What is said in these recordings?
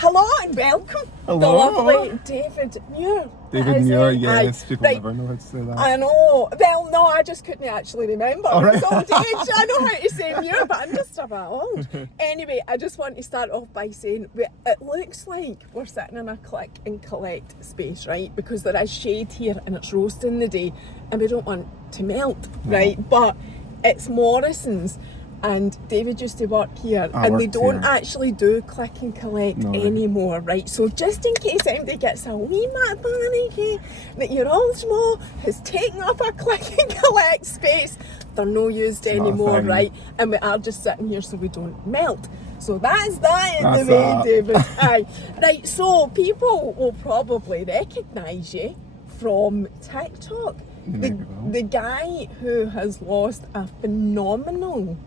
Hello and welcome, Hello. the lovely David Muir. David Muir, yes, Aye. people Right. never know how to say that. I know. Well, no, I just couldn't actually remember. All right. It's old age. I know how to say Muir, but I'm just a bit old. Anyway, I just want to start off by saying it looks like we're sitting in a click and collect space, right? Because there is shade here and it's roasting the day and we don't want to melt, right? But it's Morrison's. And David used to work here, and they don't actually do click and collect anymore, right? So just in case anybody gets a wee bit panicky that your old small has taken up a click and collect space, they're no used anymore, right? And we are just sitting here so we don't melt. So that's that in the way, David. Aye. Right, so people will probably recognise you from TikTok. The guy who has lost a phenomenal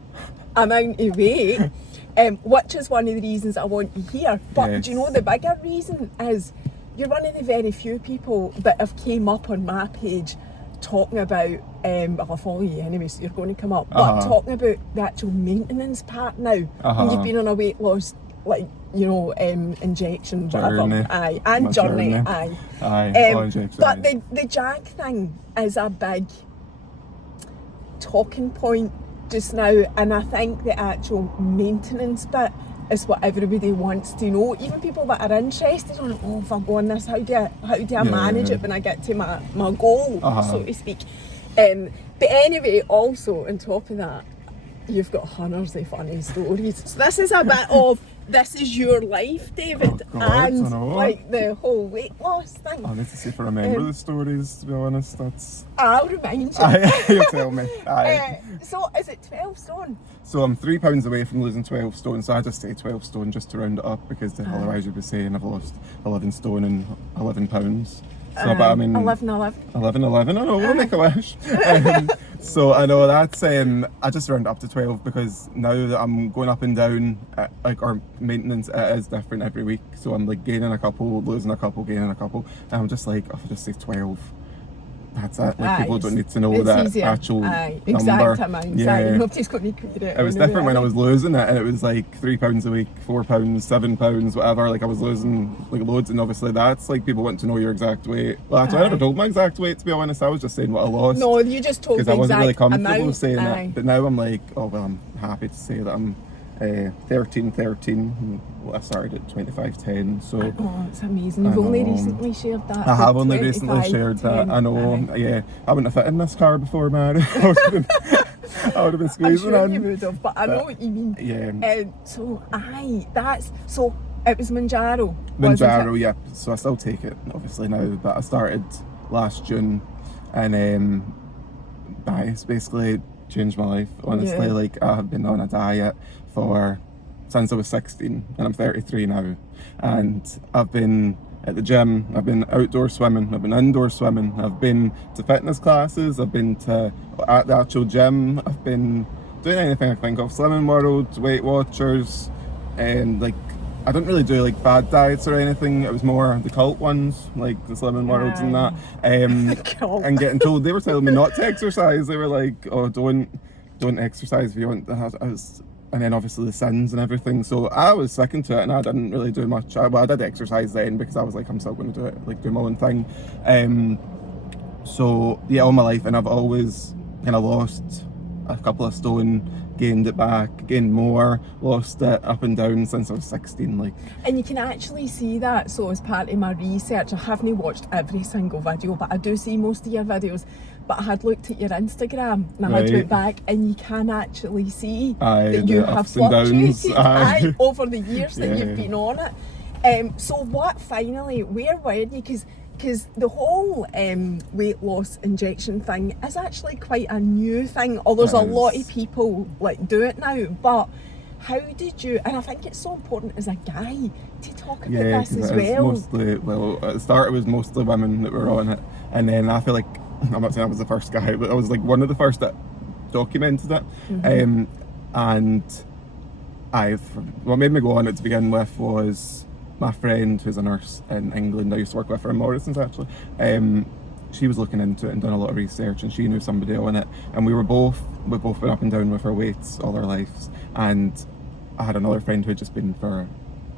amount of weight, which is one of the reasons I want you here. But do you know the bigger reason is you're one of the very few people that have came up on my page talking about, well, I'll follow you anyway, so you're going to come up, but talking about the actual maintenance part now. When you've been on a weight loss, like, you know, injection, whatever, and journey, but the Jag thing is a big talking point just now, and I think the actual maintenance bit is what everybody wants to know. Even people that are interested on, if I go on this, how do I manage it when I get to my goal, so to speak. But anyway, also on top of that, you've got hundreds of funny stories. So this is a bit of, this is your life, David, and like the whole weight loss thing. I need to see if I remember the stories, to be honest. I'll remind you. You tell me. So is it 12 stone? So I'm 3 pounds away from losing 12 stone, so I just say 12 stone just to round it up, because otherwise you'd be saying I've lost 11 stone and 11 pounds. So, but I mean, 11, I know, we'll make a wish. So I know that's, I just round up to 12 because now that I'm going up and down, like our maintenance, it is different every week. So I'm like gaining a couple, losing a couple, gaining a couple. And I'm just like, if I just say 12, that's it. Like, people don't need to know that actual exact number. Amount. Nobody's going to query it. It was different when I was losing it, and it was like £3 a week, £4, £7, whatever. Like I was losing like loads, and obviously that's like people want to know your exact weight. Well, actually, I never told my exact weight, to be honest. I was just saying what I lost. No, you just told the exact because I wasn't really comfortable amount. Saying it. But now I'm like, oh well, I'm happy to say that I'm 13. Well, I started at 25.10, so it's amazing. You've only recently shared that. I have only recently shared that. I know. I wouldn't have fit in this car before, man. I would have been squeezing I'm sure you would have, but I know what you mean. So it was Mounjaro. Mounjaro, yeah. So I still take it, obviously now, but I started last June, and it's basically changed my life. Honestly, like I have been on a diet since I was 16, and I'm 33 now, and I've been at the gym, I've been outdoor swimming, I've been indoor swimming, I've been to fitness classes, I've been at the actual gym, I've been doing anything I think of, Slimming World, Weight Watchers, and like I don't really do like fad diets or anything. It was more the cult ones, like the Slimming Worlds and that. And getting told, they were telling me not to exercise. They were like, oh, don't exercise if you want to. And then obviously the sins and everything. So I was sticking to it, and I didn't really do much. I did exercise then because I was like, I'm still going to do it, like do my own thing. So yeah, all my life, and I've always kind of lost a couple of stone, gained it back, gained more, lost it up and down since I was 16. Like, and you can actually see that. So as part of my research, I haven't watched every single video, but I do see most of your videos. But I had looked at your Instagram and I had went back, and you can actually see that you have fluctuated over the years that you've been on it. So where were you? Because the whole weight loss injection thing is actually quite a new thing, or there's a lot of people like do it now, but how did you, and I think it's so important as a guy to talk about this as well. At the start it was mostly women that were on it, and then I feel like, I'm not saying I was the first guy, but I was like one of the first that documented it. And what made me go on it to begin with was my friend who's a nurse in England. I used to work with her in Morrison's actually. She was looking into it and done a lot of research, and she knew somebody on it, and we've both been up and down with our weights all our lives. And I had another friend who had just been for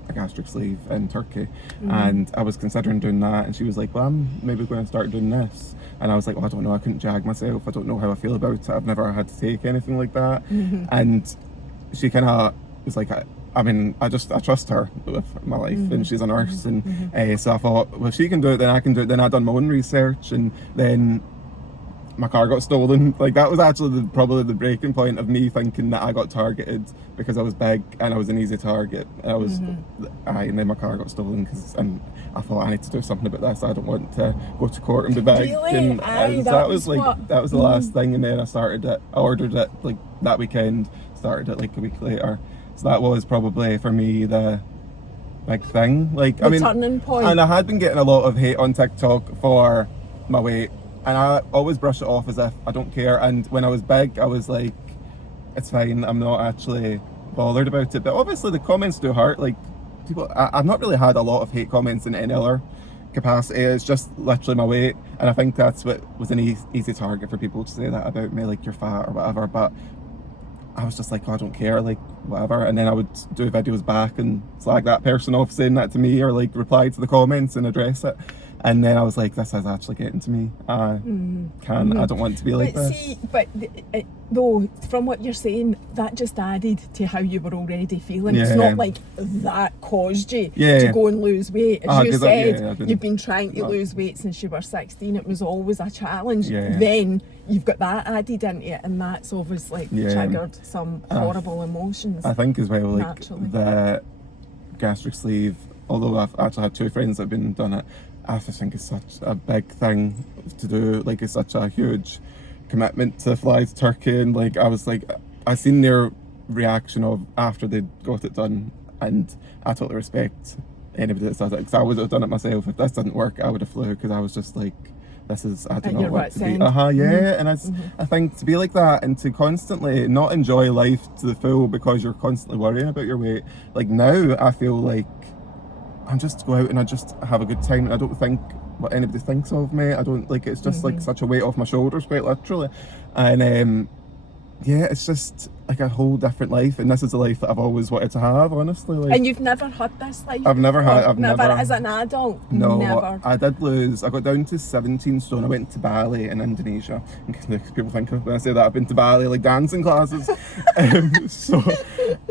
a gastric sleeve in Turkey, and I was considering doing that, and she was like, well, I'm maybe going to start doing this, and I was like, well, I don't know, I couldn't jag myself, I don't know how I feel about it, I've never had to take anything like that, and she kind of was like, I mean, I trust her with my life, and she's a nurse, and so I thought, well, if she can do it, then I can do it. Then I done my own research, and then my car got stolen. Like, that was actually probably the breaking point of me thinking that I got targeted because I was big and I was an easy target. And I was, and then my car got stolen and I thought, I need to do something about this. I don't want to go to court and be big. Really? And that was the last thing. And then I ordered it like that weekend. Started it like a week later. So that was probably for me the big thing. Like, I mean, turning point. And I had been getting a lot of hate on TikTok for my weight, and I always brush it off as if I don't care. And when I was big, I was like, it's fine, I'm not actually bothered about it. But obviously the comments do hurt. Like, people, I've not really had a lot of hate comments in any other capacity. It's just literally my weight, and I think that's what was an easy target for people to say that about me, like, you're fat or whatever. But I was just like, oh, I don't care, like, whatever. And then I would do videos back and slag that person off saying that to me, or like reply to the comments and address it. And then I was like, this is actually getting to me. I don't want to be like this. See, but though, from what you're saying, that just added to how you were already feeling. It's not like that caused you to go and lose weight. As you said, you've been trying to lose weight since you were 16. It was always a challenge. Then you've got that added into it, and that's obviously triggered some horrible emotions. I think as well, like, the gastric sleeve, although I've actually had 2 friends that have been done it, I just think it's such a big thing to do. Like, it's such a huge commitment to fly to Turkey, and like, I was like, I seen their reaction of after they got it done, and I totally respect anybody that does it, because I would have done it myself. If this didn't work, I would have flew, because I was just like, this is, I don't know what to be. And I think to be like that and to constantly not enjoy life to the full because you're constantly worrying about your weight. Like, now I feel like I just go out and I just have a good time, and I don't think what anybody thinks of me. I don't, like, it's just like such a weight off my shoulders, quite literally. And it's just like a whole different life, and this is the life that I've always wanted to have, honestly. Like, and you've never had this life? I've never as an adult? No, never. I did lose. I got down to 17 stone. I went to Bali in Indonesia. People think when I say that I've been to Bali, like, dancing classes. So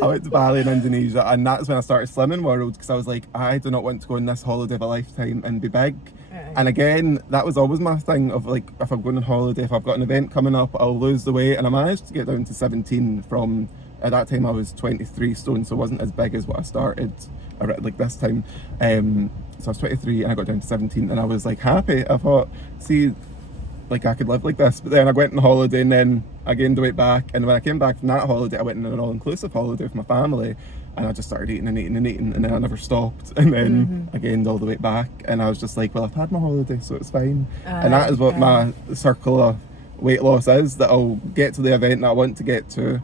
I went to Bali in Indonesia, and that's when I started Slimming World, because I was like, I do not want to go on this holiday of a lifetime and be big. And again, that was always my thing of like, if I'm going on holiday, if I've got an event coming up, I'll lose the weight. And I managed to get down to 17 from, at that time I was 23 stone, so it wasn't as big as what I started like this time. So I was 23 and I got down to 17, and I was like happy. I thought, see, like, I could live like this. But then I went on holiday, and then I gained the weight back. And when I came back from that holiday, I went on an all-inclusive holiday with my family. And I just started eating and eating and eating, and then I never stopped. And then I gained all the weight back, and I was just like, well, I've had my holiday, so it's fine. And that is what my circle of weight loss is, that I'll get to the event that I want to get to,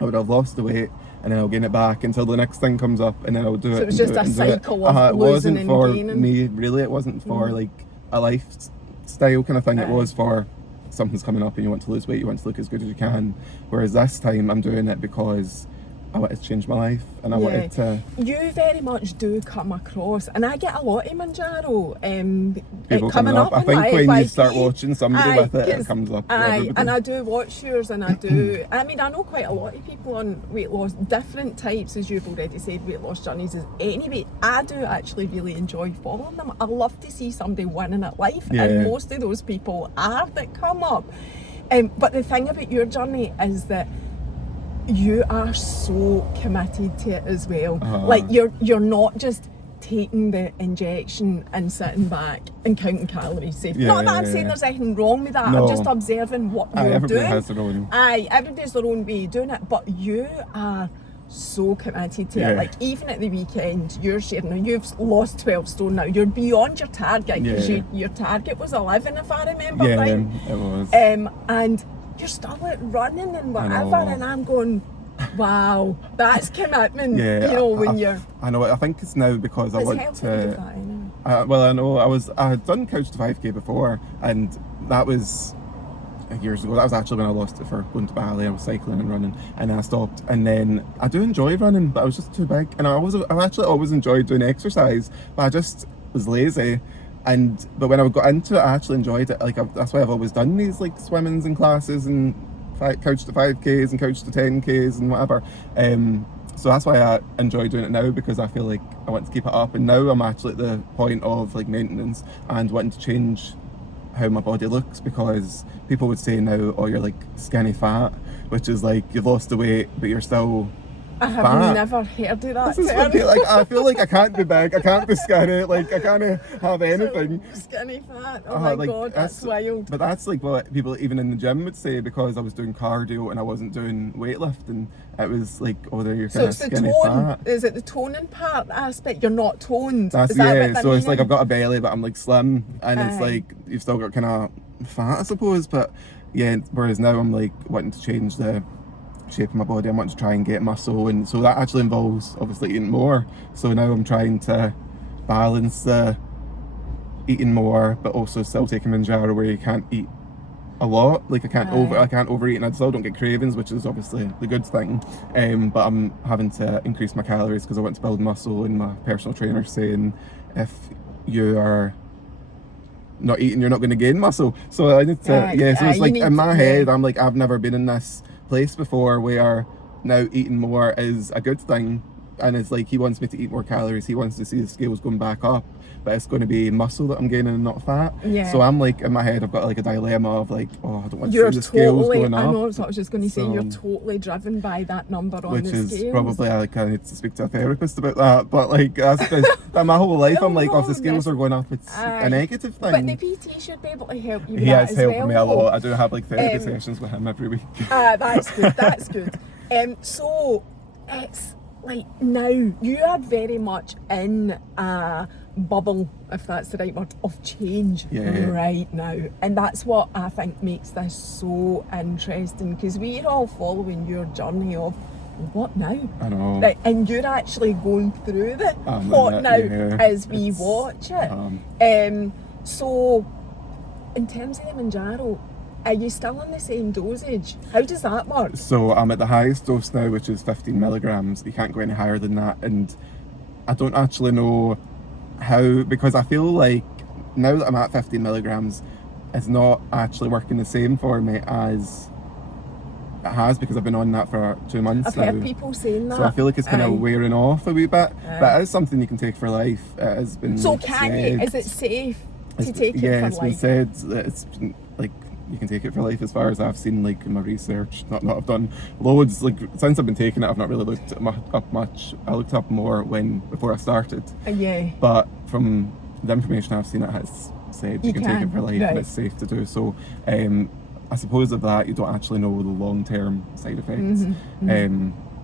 I would have lost the weight, and then I'll gain it back until the next thing comes up, and then I'll do it. So it was just a cycle of losing and gaining. It wasn't for me, really. It wasn't for like a lifestyle kind of thing. It was for something's coming up and you want to lose weight, you want to look as good as you can. Whereas this time I'm doing it because I wanted to change my life, and I wanted to... You very much do come across, and I get a lot of Mounjaro people coming up. I think when you start watching somebody with it comes up. And I do watch yours, and I do... I mean, I know quite a lot of people on weight loss, different types, as you've already said, weight loss journeys. Anyway, I do actually really enjoy following them. I love to see somebody winning at life, and most of those people are that come up. But the thing about your journey is that you are so committed to it as well. Like, you're not just taking the injection and sitting back and counting calories. Not that I'm saying there's anything wrong with that. No. I'm just observing what you're everybody doing. Has their own. Everybody's their own way of doing it, but you are so committed to it. Like, even at the weekend, you're sharing, now you've lost 12 stone now, you're beyond your target, because your target was 11, if I remember right. It was. And you're still out running and whatever, and I'm going, wow, that's commitment. When you're... I know, I think it's now because I want to... That, well, I know, I had done Couch to 5K before, and that was years ago. That was actually when I lost it for going to Bali. I was cycling and running, and then I stopped. And then I do enjoy running, but I was just too big. And I actually always enjoyed doing exercise, but I just was lazy. But when I got into it, I actually enjoyed it. Like that's why I've always done these like swimmings and classes and couch to 5Ks and couch to 10Ks and whatever. So that's why I enjoy doing it now, because I feel like I want to keep it up. And now I'm actually at the point of like maintenance and wanting to change how my body looks, because people would say now, oh, you're like skinny fat, which is like you've lost the weight but you're still I have fat. never heard of that This is what like I feel like I can't be big, I can't be skinny, like I can't have anything. So, skinny fat, oh my like, god, that's wild. But that's like what people even in the gym would say, because I was doing cardio and I wasn't doing weightlifting. It was like, oh, there you're kind of skinny fat. Is it the toning part aspect? You're not toned. That's is that yeah. what they're So it's meaning? like I've got a belly, but I'm like slim, and it's Aye. like you've still got kind of fat, I suppose. But yeah, whereas now I'm like wanting to change the shape of my body. I want to try and get muscle, and so that actually involves obviously eating more. So now I'm trying to balance the eating more, but also still taking Mounjaro, where you can't eat a lot. Like I can't overeat, and I still don't get cravings, which is obviously the good thing. But I'm having to increase my calories because I want to build muscle, and my personal trainer saying if you are not eating, you're not going to gain muscle. So I need to so it's like in my head I'm like, I've never been in this place before where now eating more is a good thing, and it's like he wants me to eat more calories, he wants to see the scales going back up, but it's going to be muscle that I'm gaining and not fat. So I'm like, in my head I've got like a dilemma of like, oh, I don't want to see the scales going up. I know, so I was just going to say, you're totally driven by that number on the scales. Which is probably like I need to speak to a therapist about that, but like that's my whole life I'm like, oh, if the scales are going up, it's a negative thing. But the PT should be able to help you with He that is as helping me a well. lot. I do have like therapy sessions with him every week. That's good, that's good. So it's like now you are very much in a bubble, if that's the right word, of change right now, and that's what I think makes this so interesting, because we're all following your journey of what now. I know. Right, and you're actually going through the what now as we watch it. So in terms of the Mounjaro, are you still on the same dosage? How does that work? So I'm at the highest dose now, which is 15 milligrams. You can't go any higher than that, and I don't actually know how, because I feel like now that I'm at 15 milligrams, it's not actually working the same for me as it has, because I've been on that for 2 months I've now. heard people saying that. So I feel like it's kind of wearing off a wee bit, but it is something you can take for life. It has been So can you? Is it safe to take it for life? Yeah, it's been said that it's like you can take it for life, as far as I've seen, like in my research. Not I've done loads, like since I've been taking it I've not really looked up much. I looked up more before I started. But from the information I've seen, it has said you can take it for life, and it's safe to do so. I suppose of that you don't actually know the long-term side effects.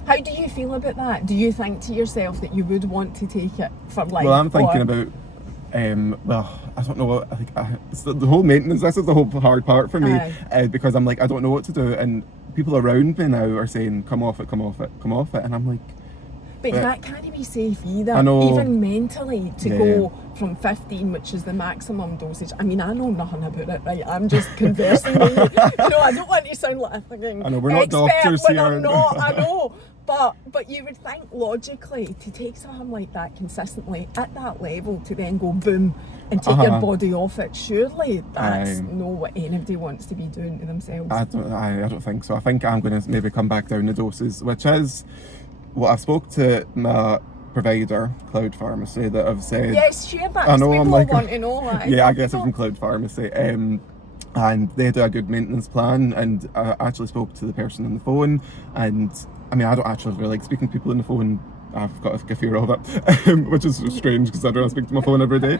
How do you feel about that? Do you think to yourself that you would want to take it for life? Well, I'm thinking about well, I don't know. It's the whole maintenance. This is the whole hard part for me, because I'm like, I don't know what to do, and people around me now are saying, "Come off it, come off it, come off it," and I'm like, but that can't be safe either. I know. Even mentally, to go from 15, which is the maximum dosage. I mean, I know nothing about it, right? I'm just conversing with you. I don't want to sound like a fucking I know we're not doctors when here. I'm not. I know. But you would think logically to take something like that consistently at that level, to then go boom and take your body off it, surely that's not what anybody wants to be doing to themselves. I don't think so. I think I'm going to maybe come back down the doses, which is what I've spoke to my provider, Cloud Pharmacy, that have said. Yes, share that. I know, I'm like, want to know that. Yeah, I guess it's from Cloud Pharmacy. And they do a good maintenance plan, and I actually spoke to the person on the phone, and I mean, I don't actually really like speaking to people on the phone. I've got a fear of it, which is strange considering I speak to my phone every day.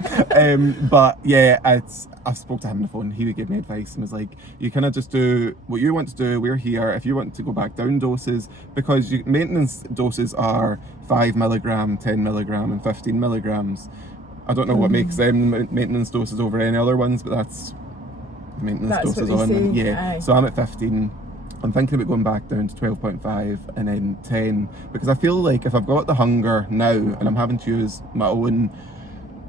But yeah, I spoke to him on the phone. He gave me advice and was like, you kind of just do what you want to do. We're here. If you want to go back down doses, because maintenance doses are 5 milligram, 10 milligram, and 15 milligrams. I don't know what makes them maintenance doses over any other ones, but that's the maintenance doses on them. Yeah. So I'm at 15. I'm thinking about going back down to 12.5 and then 10, because I feel like if I've got the hunger now and I'm having to use my own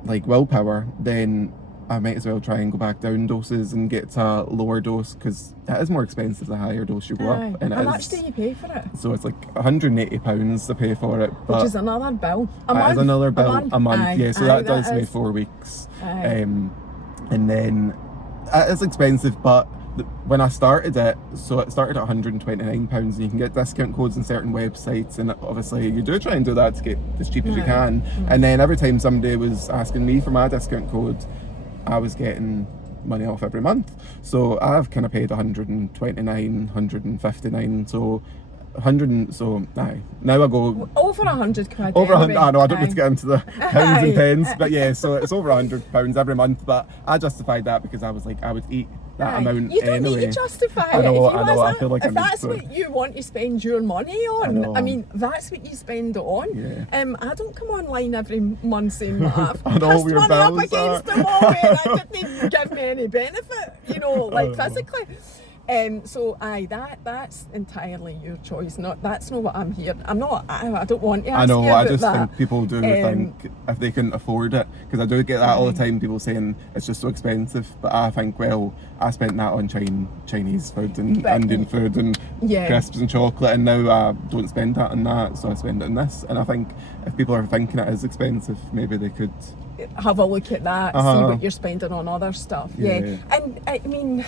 like willpower, then I might as well try and go back down doses and get to a lower dose, because it is more expensive the higher dose you go up. And how much do you pay for it? So it's like £180 to pay for it. But which is another bill. It is another bill a month. Aye, yeah, so that does me 4 weeks. And then it is expensive, but when I started it, so it started at £129, and you can get discount codes on certain websites, and obviously you do try and do that to get as cheap as you can. And then every time somebody was asking me for my discount code, I was getting money off every month. So I've kind of paid 129, 159, so 100, so aye. Now I go over 100 quid. over 100. I know I don't need to get into the pounds and pence, but yeah, so it's over £100 every month. But I justified that because I was like, I would eat that amount you don't anyway. need to justify I know, it. I feel like if I that's need to. what you want to spend your money on, I mean, that's what you spend it on. Yeah. I don't come online every month saying that I've I know, pissed your money up bills against the wall and that didn't give me any benefit, you know, like physically. So that's entirely your choice. That's not what I'm here. I don't want to ask I know, you I about just that. think people do think if they can afford it, because I do get that all the time, people saying it's just so expensive, but I think, well, I spent that on Chinese food and Indian food and crisps and chocolate, and now I don't spend that on that, so I spend it on this. And I think if people are thinking it is expensive, maybe they could have a look at that, see what you're spending on other stuff. And I mean,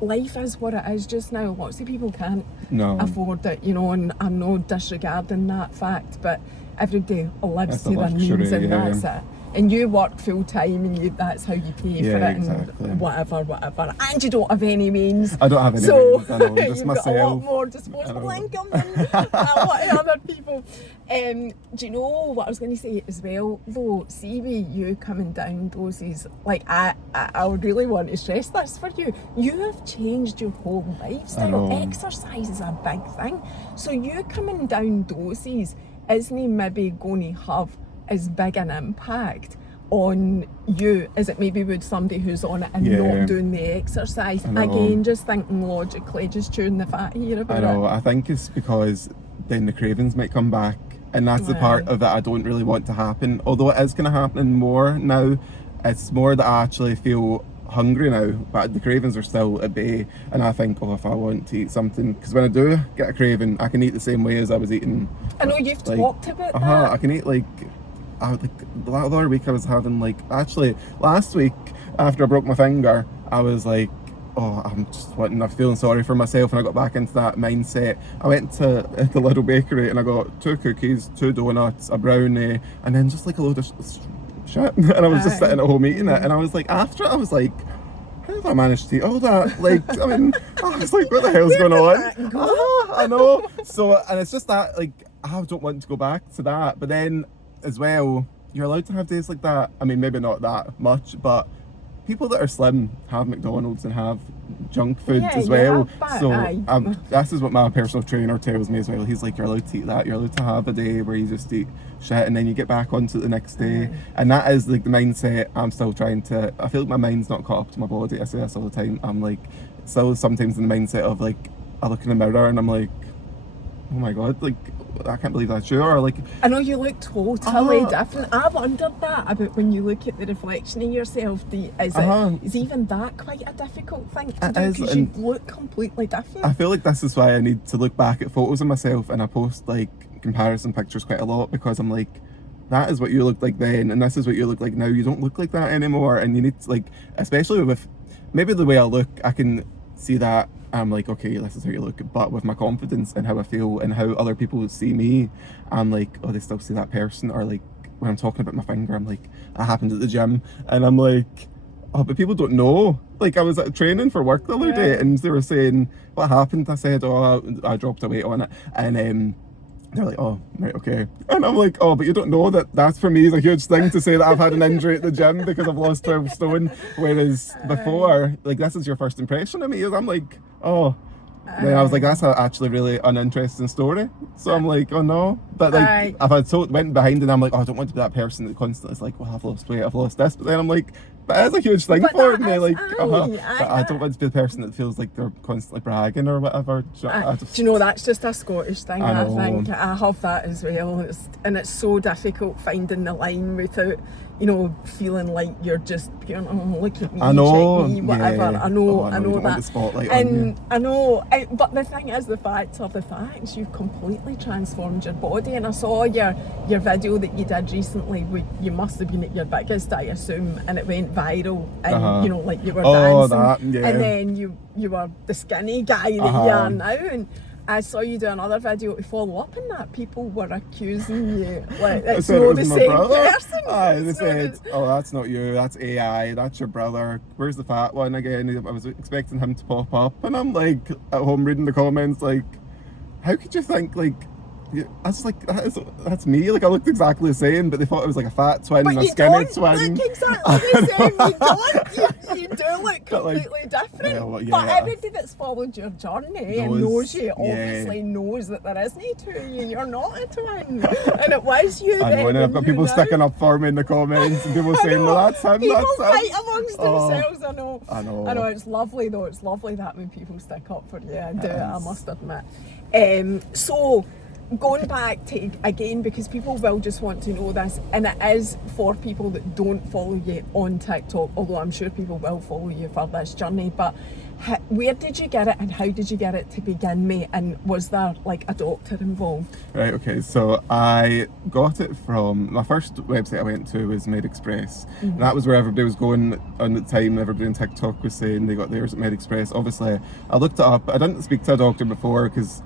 life is what it is just now. Lots of people can't afford it, you know, and I'm not disregarding that fact, but everybody lives to their means, and that's it. And you work full time, and that's how you pay for it, and whatever. And you don't have any means. I don't have any means. I know, just you've myself. got a lot more disposable income than a lot of other people. Do you know what I was going to say as well? Though, see with you coming down doses, like I would really want to stress this for you. You have changed your whole lifestyle. Exercise is a big thing. So you coming down doses isn't maybe going to have as big an impact on you as it maybe would somebody who's on it and not doing the exercise. Again, just thinking logically, just chewing the fat here about it. I think it's because then the cravings might come back, and that's the part of it I don't really want to happen. Although it is kind of happening more now, it's more that I actually feel hungry now, but the cravings are still at bay, and I think, if I want to eat something, because when I do get a craving, I can eat the same way as I was eating. I know you've talked about that. I can eat the other week I was having actually last week after I broke my finger, I was like, I'm feeling sorry for myself, and I got back into that mindset. I went to the little bakery and I got 2 cookies, 2 donuts, a brownie, and then just a load of shit, and I was just sitting at home eating it, and I was like, after it, I was like, how have I managed to eat all that? I mean, I was like, what the hell's going on? I know. So, and it's just that, I don't want to go back to that. But then, as well, you're allowed to have days like that. I mean, maybe not that much, but people that are slim have McDonald's and have junk food as well. So this is what my personal trainer tells me as well. He's like, you're allowed to eat that. You're allowed to have a day where you just eat shit, and then you get back onto it the next day. And that is the mindset I'm still trying to. I feel like my mind's not caught up to my body. I say this all the time. I'm still sometimes in the mindset of I look in the mirror and I'm like, oh my god, I can't believe that's you. Or I know you look totally different. I wondered that about when you look at the reflection of yourself. Is even that quite a difficult thing to do, because you look completely different? I feel like this is why I need to look back at photos of myself, and I post comparison pictures quite a lot, because I'm like, that is what you looked like then, and this is what you look like now. You don't look like that anymore, and you need to especially with maybe the way I look, I can see that. I'm like, okay, this is how you look, but with my confidence and how I feel and how other people see me, I'm like, they still see that person. Or when I'm talking about my finger, I'm like, that happened at the gym, and I'm like, but people don't know. I was at training for work the other day, and they were saying, what happened? I said, I dropped a weight on it, and they're like, oh, right, okay. And I'm like, but you don't know that's for me is a huge thing to say that I've had an injury at the gym because I've lost 12 stone. Whereas before, this is your first impression of me. I'm like, then I was like, that's actually really uninteresting story. So I'm like, oh no. But if I went behind and I'm like, I don't want to be that person that constantly is like, well, I've lost weight, I've lost this. But then I'm like, but it's a huge thing for me. But I don't want to be the person that feels like they're constantly bragging or whatever. Do you know, that's just a Scottish thing, I think. I have that as well. And it's so difficult finding the line without you know, feeling like you're just pure, oh, look at me, I know, check me, whatever. yeah. I know, I I know, you know don't want that. the spotlight on you. And I know, but the thing is, the facts are the facts. You've completely transformed your body, and I saw your video that you did recently. You must have been at your biggest, I assume, and it went viral. And you know, like you were dancing, that, yeah. and then you were the skinny guy that you are now, and I saw you do another video to follow up on that. People were accusing you like it's not the same person. They said, "Oh, that's not you. That's AI. That's your brother. Where's the fat one again?" I was expecting him to pop up, and I'm like at home reading the comments, like, how could you think like? I was like, that's me. Like I looked exactly the same, but they thought it was like a fat twin and a skinny twin. Look exactly the same. You don't. You do look completely different. Yeah. But everybody that's followed your journey and knows you obviously knows that there isn't two of you. You're not a twin, and it was you. I know, and I've got people sticking up for me in the comments, and people saying, "Well, that's him." People that's fight him. amongst themselves. I know. I know. It's lovely though. It's lovely that when people stick up for you. I do. I must admit. So. Going back to again, because people will just want to know this, and it is for people that don't follow you on TikTok, although I'm sure people will follow you for this journey, but where did you get it and how did you get it to begin with, and was there like a doctor involved? Right, okay, so I got it from, my first website I went to was MedExpress, and that was where everybody was going on the time. Everybody on TikTok was saying they got theirs at MedExpress. Obviously I looked it up. I didn't speak to a doctor before because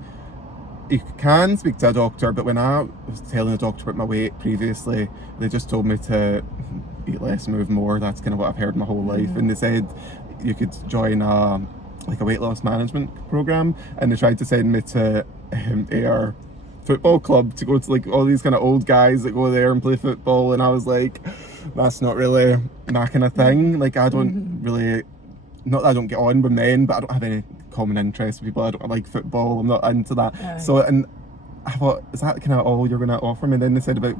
you can speak to a doctor, but when I was telling a doctor about my weight previously, they just told me to eat less, move more. That's kind of what I've heard my whole life. And they said you could join a weight loss management program, and they tried to send me to AR football club to go to like all these kind of old guys that go there and play football, and I was like, that's not really my kind of thing. Like I don't really, not that I don't get on with men, but I don't have any common interest with people. I don't like football. I'm not into that. So, and I thought, is that kind of all you're going to offer me? And then they said about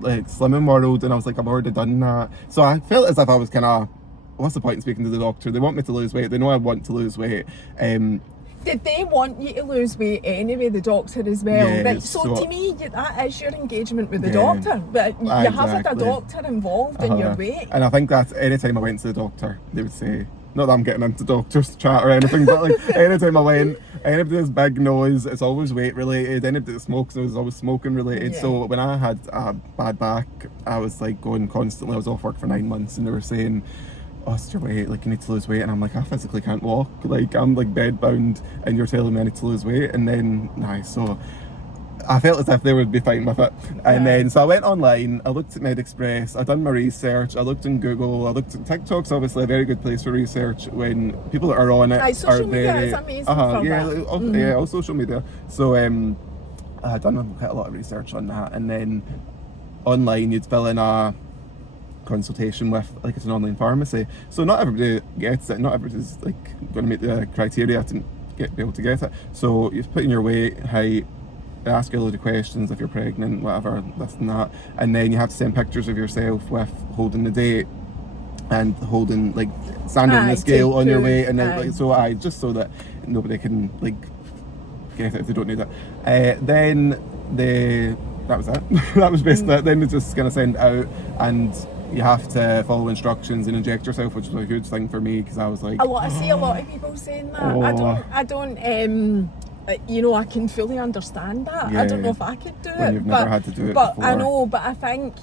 like Slimming World, and I was like, I've already done that. So I felt as if I was kind of, what's the point in speaking to the doctor? They want me to lose weight. They know I want to lose weight. Did they want you to lose weight anyway, the doctor as well? Yeah, right, so to me, that is your engagement with the doctor. But you have had a doctor involved in your weight. And I think that's anytime I went to the doctor, they would say, not that I'm getting into doctor's chat or anything, but like anytime I went, anybody that's big knows it's always weight related. Anybody that smokes knows it's always smoking related. So when I had a bad back, I was like going constantly. I was off work for 9 months, and they were saying, oh, it's your weight, like you need to lose weight. And I'm like, I physically can't walk. Like I'm like bed bound, and you're telling me I need to lose weight. And then, so I felt as if they would be fine with it. And then, so I went online, I looked at MedExpress, I done my research, I looked in Google, I looked at TikTok's obviously a very good place for research when people that are on it social are media very... is amazing for that. All social media. So I had done quite a lot of research on that. And then online you'd fill in a consultation with, like it's an online pharmacy. So not everybody gets it, not everybody's like going to meet the criteria to be able to get it. So you put in your weight, height, they ask you a load of questions if you're pregnant, whatever, this and that, and then you have to send pictures of yourself with holding the date and holding like standing on the scale on your weight, and then, like, so just so that nobody can like get it if they don't need it. Then that was it. That was basically it. Then they just kind of send it out, and you have to follow instructions and inject yourself, which was a huge thing for me because I was like, I see a lot of people saying that. I don't. You know, I can fully understand that. I don't know if I could do it. You've never had to do it but before. I know, but I think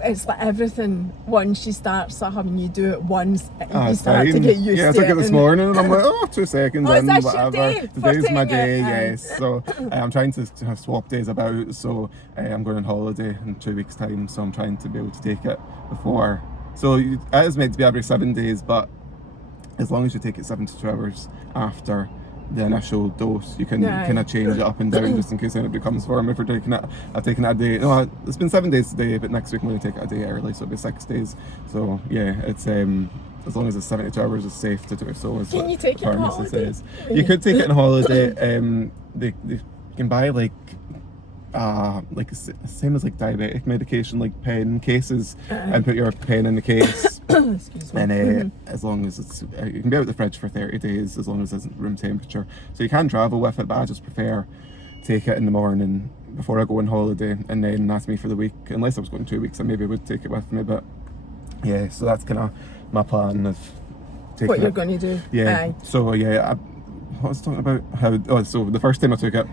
it's like everything. Once you start having you do it once, you start to get used to it. Yeah, I took it this morning, and I'm like, 2 seconds in, is this whatever. your day? Today's my day, yes. So I'm trying to have swap days about. So I'm going on holiday in 2 weeks' time. So I'm trying to be able to take it before. So it is meant to be every 7 days, but as long as you take it 72 hours after the initial dose, you can kind of change it up and down just in case anybody comes for me for taking it. I've taken it a day. No, it's been 7 days today, but next week I'm going to take it a day early, so it'll be 6 days. So yeah, it's as long as it's 72 hours, it's safe to do so. Can you take it on holiday? You could take it on holiday. They can buy like same as like diabetic medication, like pen cases, and put your pen in the case. Excuse me. And as long as it's, you can be out of the fridge for 30 days as long as it's room temperature. So you can travel with it, but I just prefer take it in the morning, before I go on holiday, and then that's me for the week. Unless I was going 2 weeks, I maybe would take it with me, but yeah, so that's kind of my plan of taking What you're it. going to do. Yeah. Aye. So yeah, what was I talking about? So the first time I took it,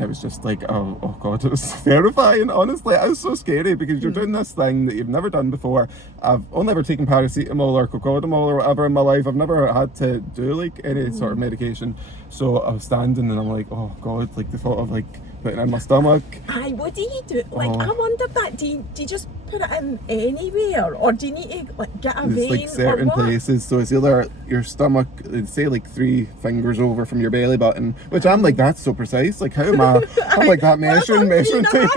it was just like, oh god, it was terrifying. Honestly, it was so scary because you're doing this thing that you've never done before. I've only ever taken paracetamol or cocodamol or whatever in my life. I've never had to do like any sort of medication. So I was standing and I'm like, oh god, like the thought of like putting it in my stomach. Aye, what do you do? Like, Oh. I wondered that. Do you just put it in anywhere, or do you need to like get a There's vein like certain or what? places, so it's either your stomach, say like 3 fingers over from your belly button, which I'm like, that's so precise. Like, how am I? I'm like that measuring tape.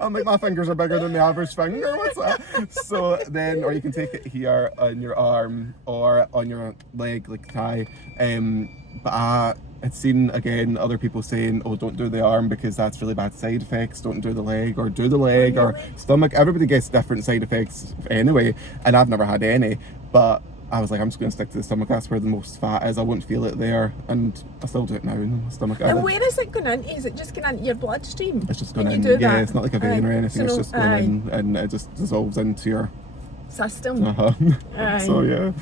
I'm like, my fingers are bigger than the average finger. What's that? So then, or you can take it here on your arm or on your leg, like thigh. But I had seen again other people saying, oh, don't do the arm because that's really bad side effects. Don't do the leg, or do the leg or stomach. Everybody gets different side effects anyway, and I've never had any. But I was like, I'm just going to stick to the stomach. That's where the most fat is. I won't feel it there, and I still do it now in my stomach. And where is it going into? Is it just going into your bloodstream? It's just going When in. you do Yeah, that? it's not like a vein or anything. So It's just going aye. in, and it just dissolves into your System. Aye. So yeah,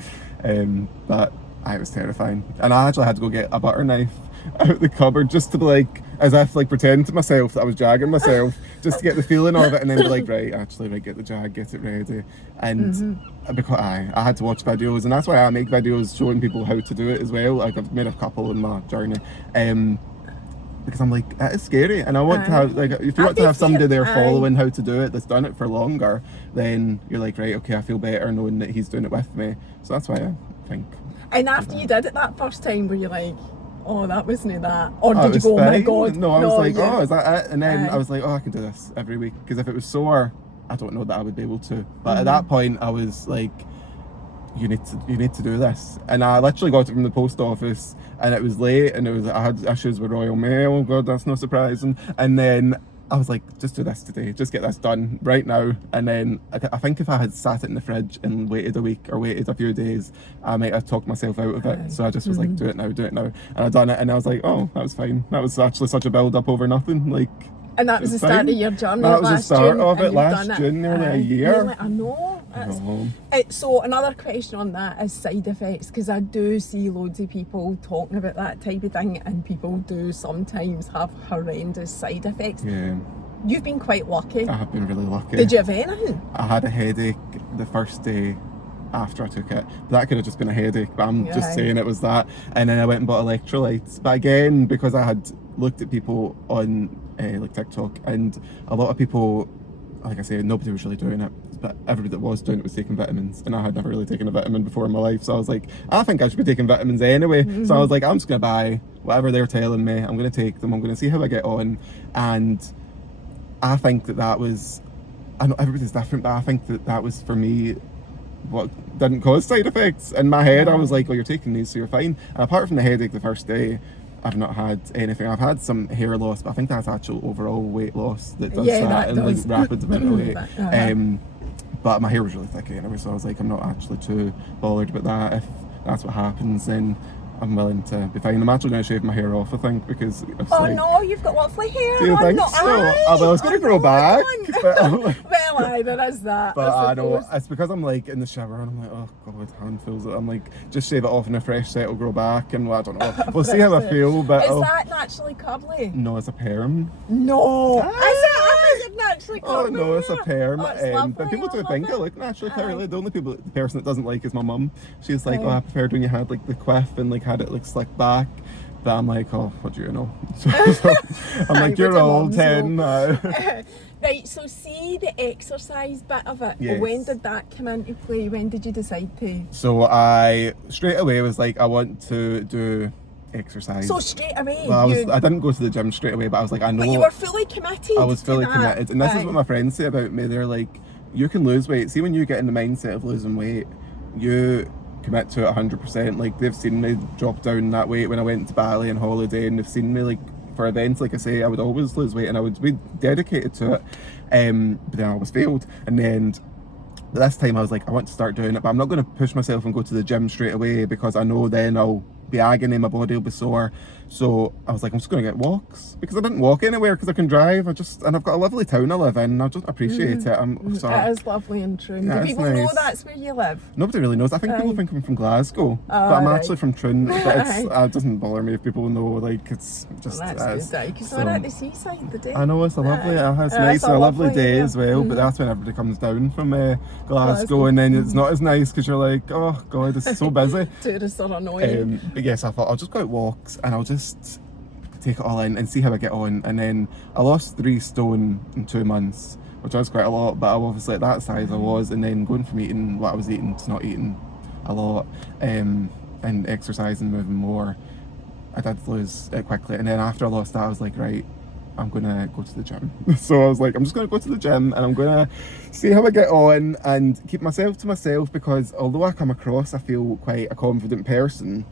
but it was terrifying, and I actually had to go get a butter knife out the cupboard just to be like, as if like pretend to myself that I was jagging myself, just to get the feeling of it, and then be like, right, get the jag, get it ready, and because I had to watch videos, and that's why I make videos showing people how to do it as well. Like I've made a couple in my journey, because I'm like, it is scary, and I want to have like, if you want to have somebody there following how to do it that's done it for longer, then you're like, right, okay, I feel better knowing that he's doing it with me. So that's why I think. And after you did it that first time, were you like, oh, that wasn't that? Or Oh, did you go, fine. oh my god? No, I was like, yeah. oh, is that it? And then Aye. I was like, oh, I can do this every week. Because if it was sore, I don't know that I would be able to. But at that point, I was like, you need to do this. And I literally got it from the post office, and it was late, and I had issues with Royal Mail. Oh god, that's no surprise. And then I was like, just do this today, just get this done right now. And then I think if I had sat it in the fridge and waited a week or waited a few days, I might have talked myself out of it. So I just was like, do it now. And I done it, and I was like, oh, that was fine. That was actually such a build up over nothing. Like, And that was the it's start fine. of your journey. That was the last start June, of and it you've last done June, nearly a Aye. year. Nearly, I know. No. So another question on that is side effects, because I do see loads of people talking about that type of thing, and people do sometimes have horrendous side effects. Yeah, You've been quite lucky. I have been really lucky. Did you have anything? I had a headache the first day after I took it. That could have just been a headache, but I'm just Aye. saying it was that. And then I went and bought electrolytes. But again, because I had looked at people on like TikTok, and a lot of people, like I say, nobody was really doing it, but everybody that was doing it was taking vitamins, and I had never really taken a vitamin before in my life. So I was like, I think I should be taking vitamins anyway. So I was like, I'm just going to buy whatever they're telling me. I'm going to take them. I'm going to see how I get on. And I think that was, I know everybody's different, but I think that was for me what didn't cause side effects. In my head, I was like, oh, you're taking these, so you're fine. And apart from the headache the first day, I've not had anything. I've had some hair loss, but I think that's actual overall weight loss that does Yeah, that, that and does. like rapid amount of weight. Uh-huh. But my hair was really thick anyway, so I was like, I'm not actually too bothered about that. If that's what happens, then I'm willing to be fine. I'm actually going to shave my hair off, I think, because it's Oh like, no, you've got lovely hair. do you think no, so? aye, Oh, well, it's going to grow back. But, well, aye, there is that. but I know, suppose. it's because I'm like in the shower and I'm like, oh god, handfuls. I'm like, just shave it off and a fresh set will grow back, and well, I don't know. We'll see how I Fresh feel, but Is that naturally curly? no, it's a perm. No. Ah. I think it's naturally Oh curly. no, it's a perm. Oh, it's lovely, but people I do love think it. I look naturally Aye. curly. The person that doesn't like is my mum. She's like, Aye. oh, I preferred when you had like the quiff and like had it like slicked back. But I'm like, oh, what do you know? So I'm Aye, like, but you're your old, mum's 10 now. Right, so see the exercise bit of it. Yes. When did that come into play? When did you decide to? So I straight away was like, I want to do exercise. So straight away. Well, I didn't go to the gym straight away, but I was like, I know. But you were fully committed. I was fully to that. committed. And this is Aye. what my friends say about me. They're like, you can lose weight. See, when you get in the mindset of losing weight, you commit to it 100%. Like, they've seen me drop down that weight when I went to Bali and holiday, and they've seen me, like, for events, like I say, I would always lose weight and I would be dedicated to it. But then I always failed. And then this time I was like, I want to start doing it, but I'm not going to push myself and go to the gym straight away, because I know then I'll be agony, my body will be sore. So I was like, I'm just going to get walks, because I didn't walk anywhere because I can drive. And I've got a lovely town I live in, and I just appreciate it. It is lovely and Troon. Yeah, Do it's people know nice. that's where you live? Nobody really knows. I think people think I'm from Glasgow, but I'm right. actually from Troon. But it doesn't bother me if people know. Like, it's just. Well, that's good, because we're at the seaside the day. I know, it's a lovely. It's nice, a a lovely day yeah. as well. But that's when everybody comes down from Glasgow, and then it's not as nice because you're like, oh god, it's so busy. Tourists are annoying. But yes, I thought I'll just go out walks and I'll just take it all in and see how I get on. And then I lost 3 stone in 2 months, which was quite a lot, but I'm obviously at that size I was. And then going from eating what I was eating to not eating a lot, and exercising, moving more, I did lose it quickly. And then after I lost that, I was like, right, I'm gonna go to the gym. So I was like, I'm just gonna go to the gym and I'm gonna see how I get on and keep myself to myself, because although I come across, I feel quite a confident person,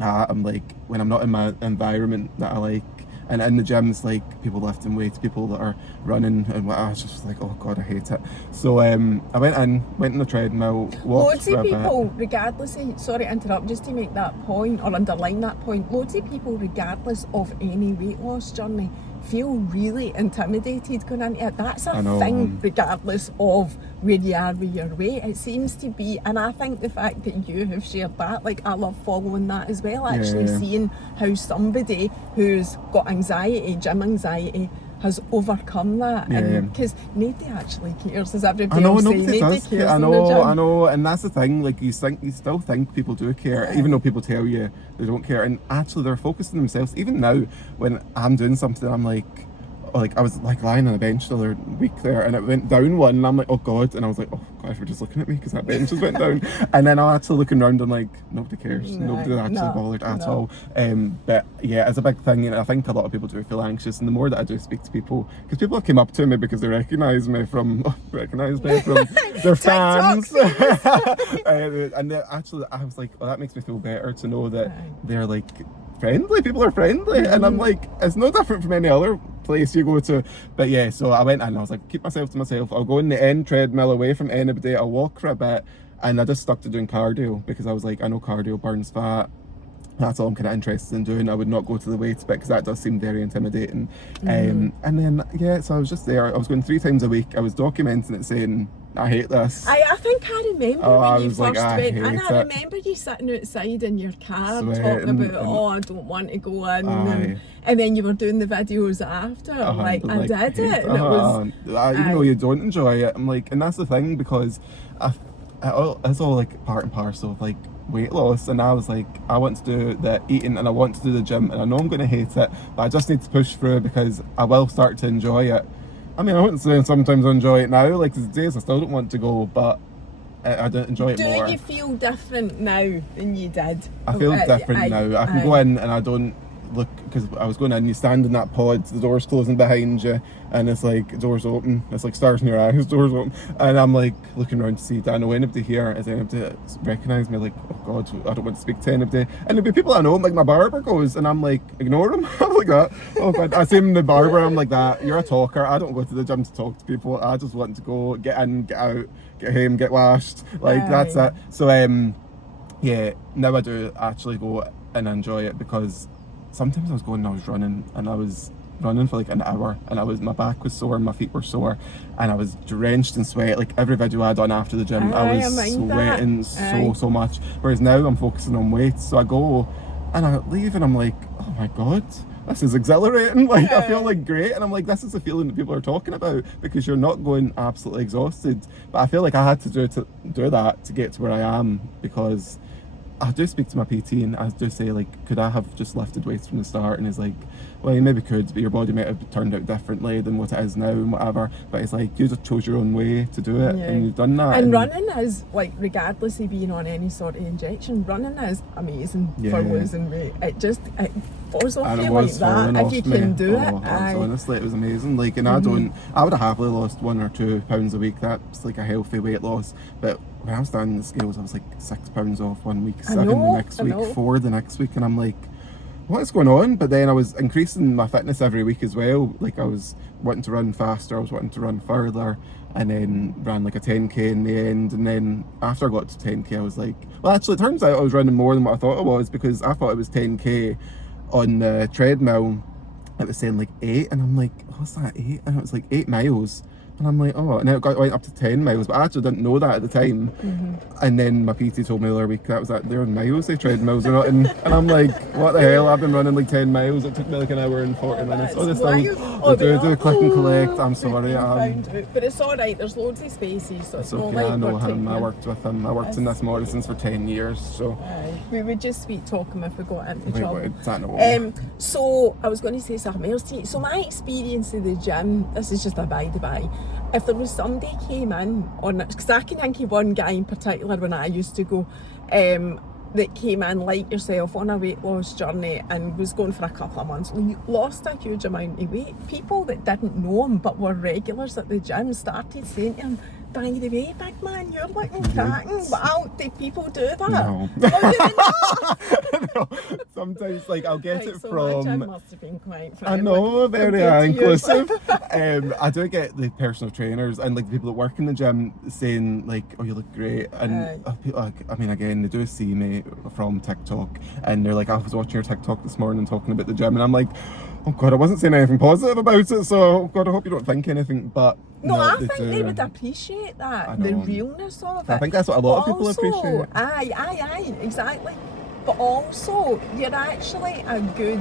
I'm like, when I'm not in my environment that I like, and in the gym it's like people lifting weights, people that are running, and I was just like, oh god, I hate it. So I went on the treadmill, walked Loads of for a people, bit. regardless of, sorry to interrupt, just to make that point or underline that point, loads of people, regardless of any weight loss journey, feel really intimidated going into it. That's a thing, regardless of where you are with your weight. It seems to be, and I think the fact that you have shared that, like, I love following that as well, actually seeing how somebody who's got anxiety, gym anxiety, has overcome that, because nobody actually cares, as everybody else nobody say. does. Cares I in the gym. know, and that's the thing. Like, you still think people do care, even though people tell you they don't care, and actually they're focused on themselves. Even now, when I'm doing something, I'm like I was like lying on a bench the other week there, and it went down one, and I'm like, oh god, and I was like, oh god, if you're just looking at me because that bench just went down. And then I'm actually looking around and like, nobody cares, nobody actually bothered at all. But yeah, it's a big thing, and I think a lot of people do feel anxious, and the more that I do speak to people, because people have come up to me because they recognise me from their fans. And actually I was like, well, that makes me feel better to know that they're like friendly, people are friendly, and I'm like, it's no different from any other place you go to. But yeah, so I went in and I was like, keep myself to myself, I'll go in the end treadmill away from anybody, I'll walk for a bit, and I just stuck to doing cardio, because I was like, I know cardio burns fat, that's all I'm kind of interested in doing. I would not go to the weights bit because that does seem very intimidating. And then so I was just there, I was going 3 times a week, I was documenting it, saying, I hate this. I think I remember when you first went, and I it. remember you sitting outside in your car Sweating, talking about, oh, I don't want to go in, and then you were doing the videos after, like, I did it, and it was... even though you don't enjoy it, I'm like, and that's the thing, because it's all like part and parcel of like weight loss, and I was like, I want to do the eating and I want to do the gym, and I know I'm going to hate it, but I just need to push through because I will start to enjoy it. I mean, I wouldn't say sometimes I enjoy it now, like there's days I still don't want to go, but I don't enjoy it more. Do you feel different now than you did? I feel different now. I can go in and I don't look, because I was going in, you stand in that pod, the door's closing behind you, and it's like, doors open, it's like stars in your eyes, doors open, and I'm like looking around to see, do I know anybody here? Is anybody recognise me? Like, oh god, I don't want to speak to anybody. And there'll be people I know, like my barber goes, and I'm like, ignore him. I'm like that. Oh god, I see him in the barber, I'm like that. You're a talker. I don't go to the gym to talk to people. I just want to go, get in, get out, get home, get washed. Like, that's it. So yeah, now I do actually go and enjoy it, because sometimes I was going and I was running, and I was running for like an hour, and my back was sore and my feet were sore, and I was drenched in sweat. Like every video I done after the gym, I was sweating so much. Whereas now I'm focusing on weights, so I go and I leave and I'm like, oh my god, this is exhilarating. Like I feel like great, and I'm like, this is the feeling that people are talking about, because you're not going absolutely exhausted. But I feel like I had to do that to get to where I am, because I do speak to my PT and I do say, like, could I have just lifted weights from the start? And he's like, well, you maybe could, but your body might have turned out differently than what it is now and whatever. But it's like, you just chose your own way to do it, and you've done that. And running is, like, regardless of being on any sort of injection, running is amazing for losing weight. It falls off you like that if you can do it. Honestly, it was amazing. Like, and I would have happily lost 1 or 2 pounds a week. That's like a healthy weight loss. But when I was down the scales, I was like 6 pounds off 1 week, 7 the next week, 4 the next week, and I'm like, what's going on? But then I was increasing my fitness every week as well. Like I was wanting to run faster, I was wanting to run further, and then ran like a 10k in the end. And then after I got to 10k, I was like, well, actually, it turns out I was running more than what I thought it was, because I thought it was 10k on the treadmill. It was saying like 8, and I'm like, what's that, 8? And it was like 8 miles. And I'm like, oh, and then it went up to 10 miles, but I actually didn't know that at the time. And then my PT told me the other week that was that they're in miles, they treadmills, they're not in. And I'm like, what the hell? I've been running like 10 miles. It took me like an hour and 40 minutes. Oh, this thing. Do click and collect. I'm sorry. But it's all right. There's loads of spaces, so it's not okay. like I know we're him. I taking- worked with him. I worked in this Morrison's for 10 years. So we would just sweet talk him if we got into we trouble. would. That no. So I was going to say something else to you. So my experience of the gym, this is just a by the by. If there was somebody came in on it, because I can think of one guy in particular when I used to go, that came in like yourself on a weight loss journey and was going for a couple of months, lost a huge amount of weight. People that didn't know him but were regulars at the gym started saying to him, by the way, big man, you're looking cracking. Wow, do people do that? No. Oh, do they not? No. Sometimes, like, I'll get it So from. my gym must have been quite I friendly know, very compared to yours. inclusive. I do get the personal trainers and like the people that work in the gym saying like, "Oh, you look great," and I mean, again, they do see me from TikTok, and they're like, "I was watching your TikTok this morning talking about the gym," and I'm like, "Oh God, I wasn't saying anything positive about it, so oh God, I hope you don't think anything." But No, I think do. they would appreciate that, I the know. realness of it. I think that's what a lot of people Also, appreciate. Aye, exactly. But also, you're actually a good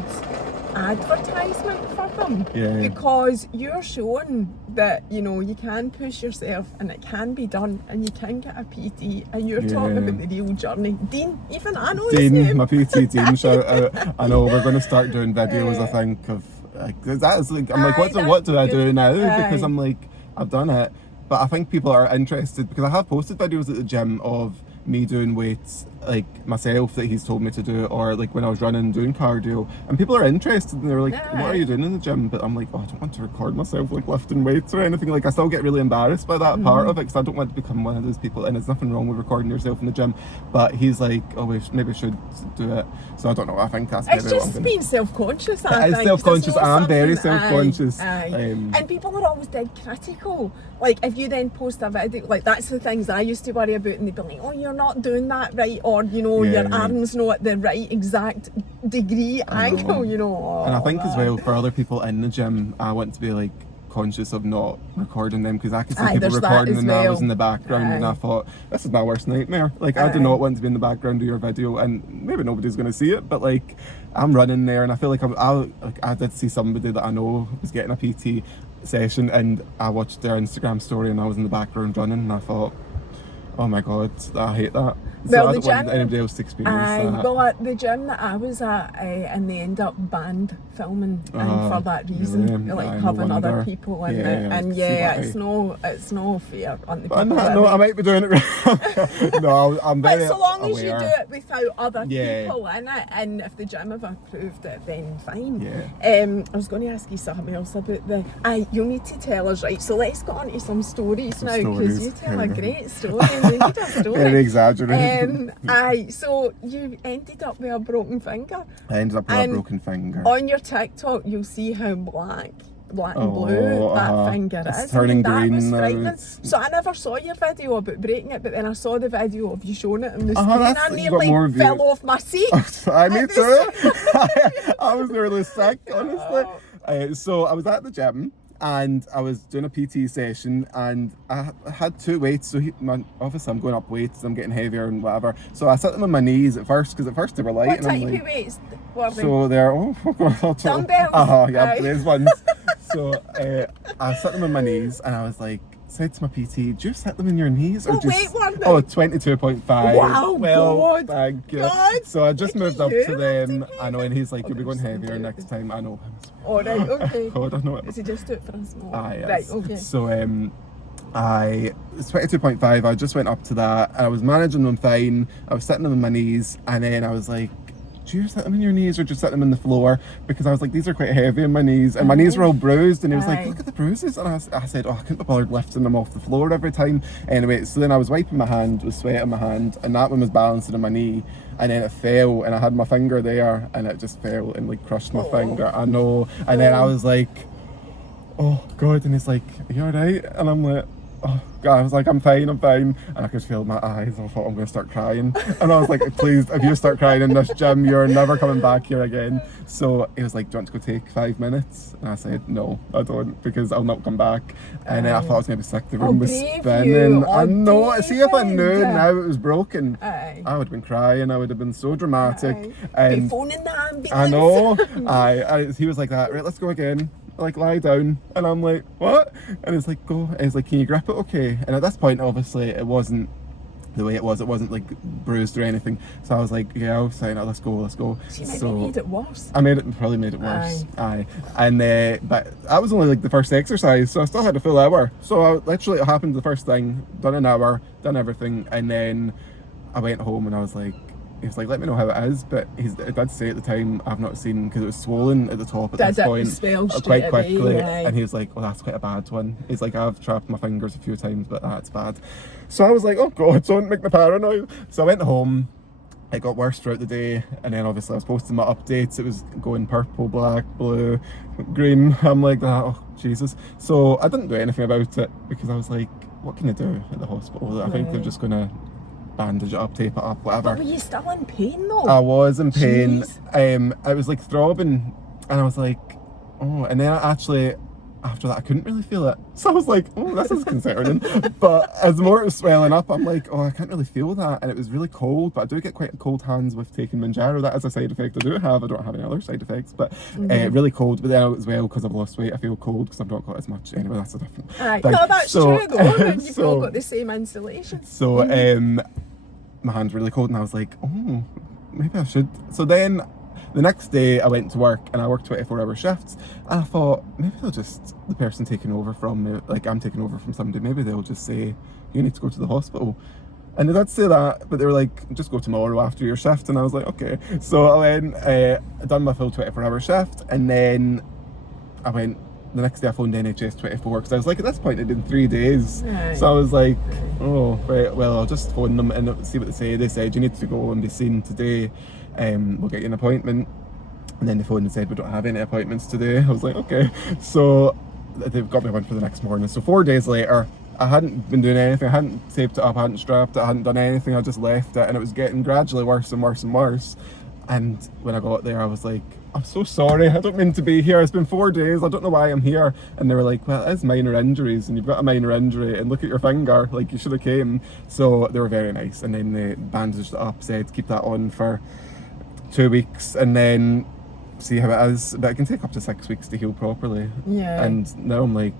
advertisement for them. Yeah. Because you're showing that, you know, you can push yourself and it can be done and you can get a PT and you're talking about the real journey. Dean, even I know his Dean, name. my PT Dean, shout out. I know we're going to start doing videos. I think of like that is like I'm like, what do I do now? Because I'm like, I've done it, but I think people are interested because I have posted videos at the gym of me doing weights like myself that he's told me to do, or like when I was running doing cardio, and people are interested and they're like, what are you doing in the gym? But I'm like, oh, I don't want to record myself like lifting weights or anything. Like I still get really embarrassed by that part of it because I don't want to become one of those people, and there's nothing wrong with recording yourself in the gym, but he's like, oh, we maybe should do it. So I don't know, I think that's It's maybe what I'm just gonna... being self-conscious. It is self-conscious. I'm very self-conscious. And people are always dead critical. Like if you then post a video, like that's the things I used to worry about, and they'd be like, oh, you're not doing that right, or you know, your arms not at the right exact degree angle, you know. And I think as well for other people in the gym, I want to be like conscious of not recording them because I could see people recording and I was in the background and I thought, this is my worst nightmare. Like I do not want to be in the background of your video, and maybe nobody's going to see it, but like I'm running there and I feel like I did see somebody that I know was getting a PT session and I watched their Instagram story and I was in the background running and I thought, oh my God, I hate that. So Well, I the don't want gym- anybody else to experience that. Well, at the gym that I was at, and they end up banned filming, and for that reason, really? like Aye, no having other wonder. people in Yeah, it, I and see it's no fair on the But people. no, I might be doing it wrong. No, I'm very But so long as you aware. do it without other Yeah. people in it, and if the gym have approved it, then fine. Yeah. I was going to ask you something else about the. You need to tell us, right? So let's get on to some stories now, because you tell a great story. We need a story. Very exaggerated. So you ended up with a broken finger. I ended up with a broken finger. On your TikTok, you'll see how black and blue that finger It's is. turning that green was now. frightening. So I never saw your video about breaking it, but then I saw the video of you showing it on the screen. that's- I you got more nearly views. fell off my seat. Me too. I was nearly sick, honestly. So I was at the gym and I was doing a PT session and I had two weights. So obviously I'm going up weights, I'm getting heavier and whatever. So I set them on my knees at first because at first they were light. What and I'm type like, of weights were they? so they're Dumbbells? Yeah, these ones. So I set them on my knees and I was like, said to my PT, just hit them in your knees or What just weight were they? 22.5. Wow, well, God. thank you. God, So I just look moved at up you, to them. Martin. I know, and he's like, you'll be going there's heavier some next time. I know him. All right, okay. God, I know it. Is he just do it for a small? Yes. Right, okay. So it's 22.5. I just went up to that and I was managing them fine. I was sitting on my knees and then I was like, do you sit them in your knees or just sit them in the floor? Because I was like, these are quite heavy on my knees, and my knees were all bruised, and he was like, look at the bruises, and I said, oh, I couldn't be bothered lifting them off the floor every time. Anyway, so then I was wiping my hand with sweat on my hand, and that one was balancing on my knee, and then it fell, and I had my finger there, and it just fell and like crushed my finger. I know. And then I was like, oh God, and he's like, are you alright? And I'm like, oh God, I was like, I'm fine. And I could feel my eyes. I thought I'm going to start crying. And I was like, please, if you start crying in this gym, you're never coming back here again. So he was like, do you want to go take 5 minutes? And I said, no, I don't, because I'll not come back. And then I thought I was going to be sick. The room was spinning. I know. See, if I knew now it was broken, I would have been crying. I would have been so dramatic. And be phoning the ambulance. I know. He was like that. Right, let's go again. Like, lie down. And I'm like, what? And it's like, go. And he's like, can you grip it okay? And at this point, obviously, it wasn't the way it wasn't like bruised or anything. So I was like, yeah, I'll sign it, let's go. So you maybe made it worse. Probably made it worse. Aye. And but that was only like the first exercise, so I still had a full hour. So it happened the first thing, done an hour, done everything, and then I went home and I was like, he was like, let me know how it is, but he did say at the time, I've not seen, because it was swollen at the top at this point quite quickly, and he was like, well, that's quite a bad one. He's like, I've trapped my fingers a few times, but that's bad. So I was like, oh God, don't make me paranoid. So I went home, it got worse throughout the day, and then obviously I was posting my updates, it was going purple, black, blue, green. I'm like, oh Jesus. So I didn't do anything about it, because I was like, what can I do at the hospital? I think they're just going to bandage it up, tape it up, whatever. But were you still in pain though? I was in pain. Jeez. I was like throbbing, and I was like, oh, and then actually after that I couldn't really feel it. So I was like, oh, this is concerning. But as more it was swelling up, I'm like, oh, I can't really feel that. And it was really cold, but I do get quite cold hands with taking Mounjaro. That is a side effect I don't have any other side effects, but really cold. But then as well, because I've lost weight, I feel cold because I've not got as much. Anyway, that's a different thing. No, that's true though, and you've all got the same insulation. So my hand's really cold, and I was like, oh, maybe I should. So then the next day I went to work, and I worked 24-hour shifts, and I thought, maybe the person taking over from me, like I'm taking over from somebody, maybe they'll just say, you need to go to the hospital. And they did say that, but they were like, just go tomorrow after your shift. And I was like, okay. So I went, I done my full 24-hour shift, and then I went, the next day I phoned NHS 24, because I was like, at this point it'd been 3 days. So I was like, oh, right, well, I'll just phone them and see what they say. They said, you need to go and be seen today. We'll get you an appointment. And then they phoned and said, we don't have any appointments today. I was like, okay. So they've got me one for the next morning. So 4 days later, I hadn't been doing anything. I hadn't taped it up, I hadn't strapped it, I hadn't done anything. I just left it, and it was getting gradually worse and worse and worse. And when I got there, I was like, I'm so sorry, I don't mean to be here. It's been 4 days, I don't know why I'm here. And they were like, well, it is minor injuries, and you've got a minor injury, and look at your finger, like you should have came. So they were very nice, and then they bandaged it up, said keep that on for 2 weeks, and then see how it is. But it can take up to 6 weeks to heal properly. And now I'm like,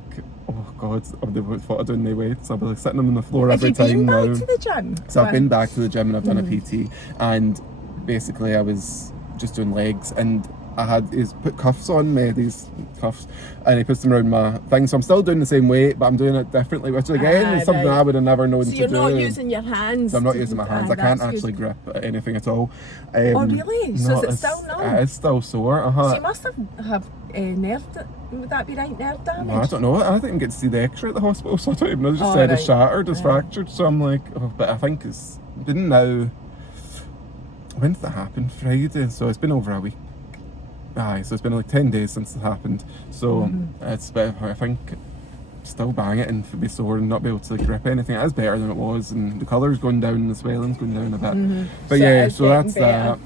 oh God, they thought of doing the weights. I'll be like sitting on the floor every time now. Have you been back to the gym? So I've been back to the gym, and I've done a PT, and basically I was just doing legs, and he's put cuffs on me, these cuffs, and he puts them around my thing. So I'm still doing the same weight, but I'm doing it differently, which again is something I would have never known to do. So you're not using your hands? So I'm not using my hands. I can't actually grip anything at all. Oh really? So is it still numb? It is still sore. So you must have nerve. Would that be right? Nerve damage? Well, I don't know. I didn't get to see the X-ray at the hospital, so I don't even know. They just said it's shattered, it's fractured. So I'm like, oh, but I think it's been now. When did that happen? Friday. So it's been over a week. Aye, so it's been like 10 days since it happened. So it's better, I think, still bang it and be sore and not be able to grip anything. It is better than it was, and the colour's going down, the swelling's going down a bit. But so yeah, so that's better.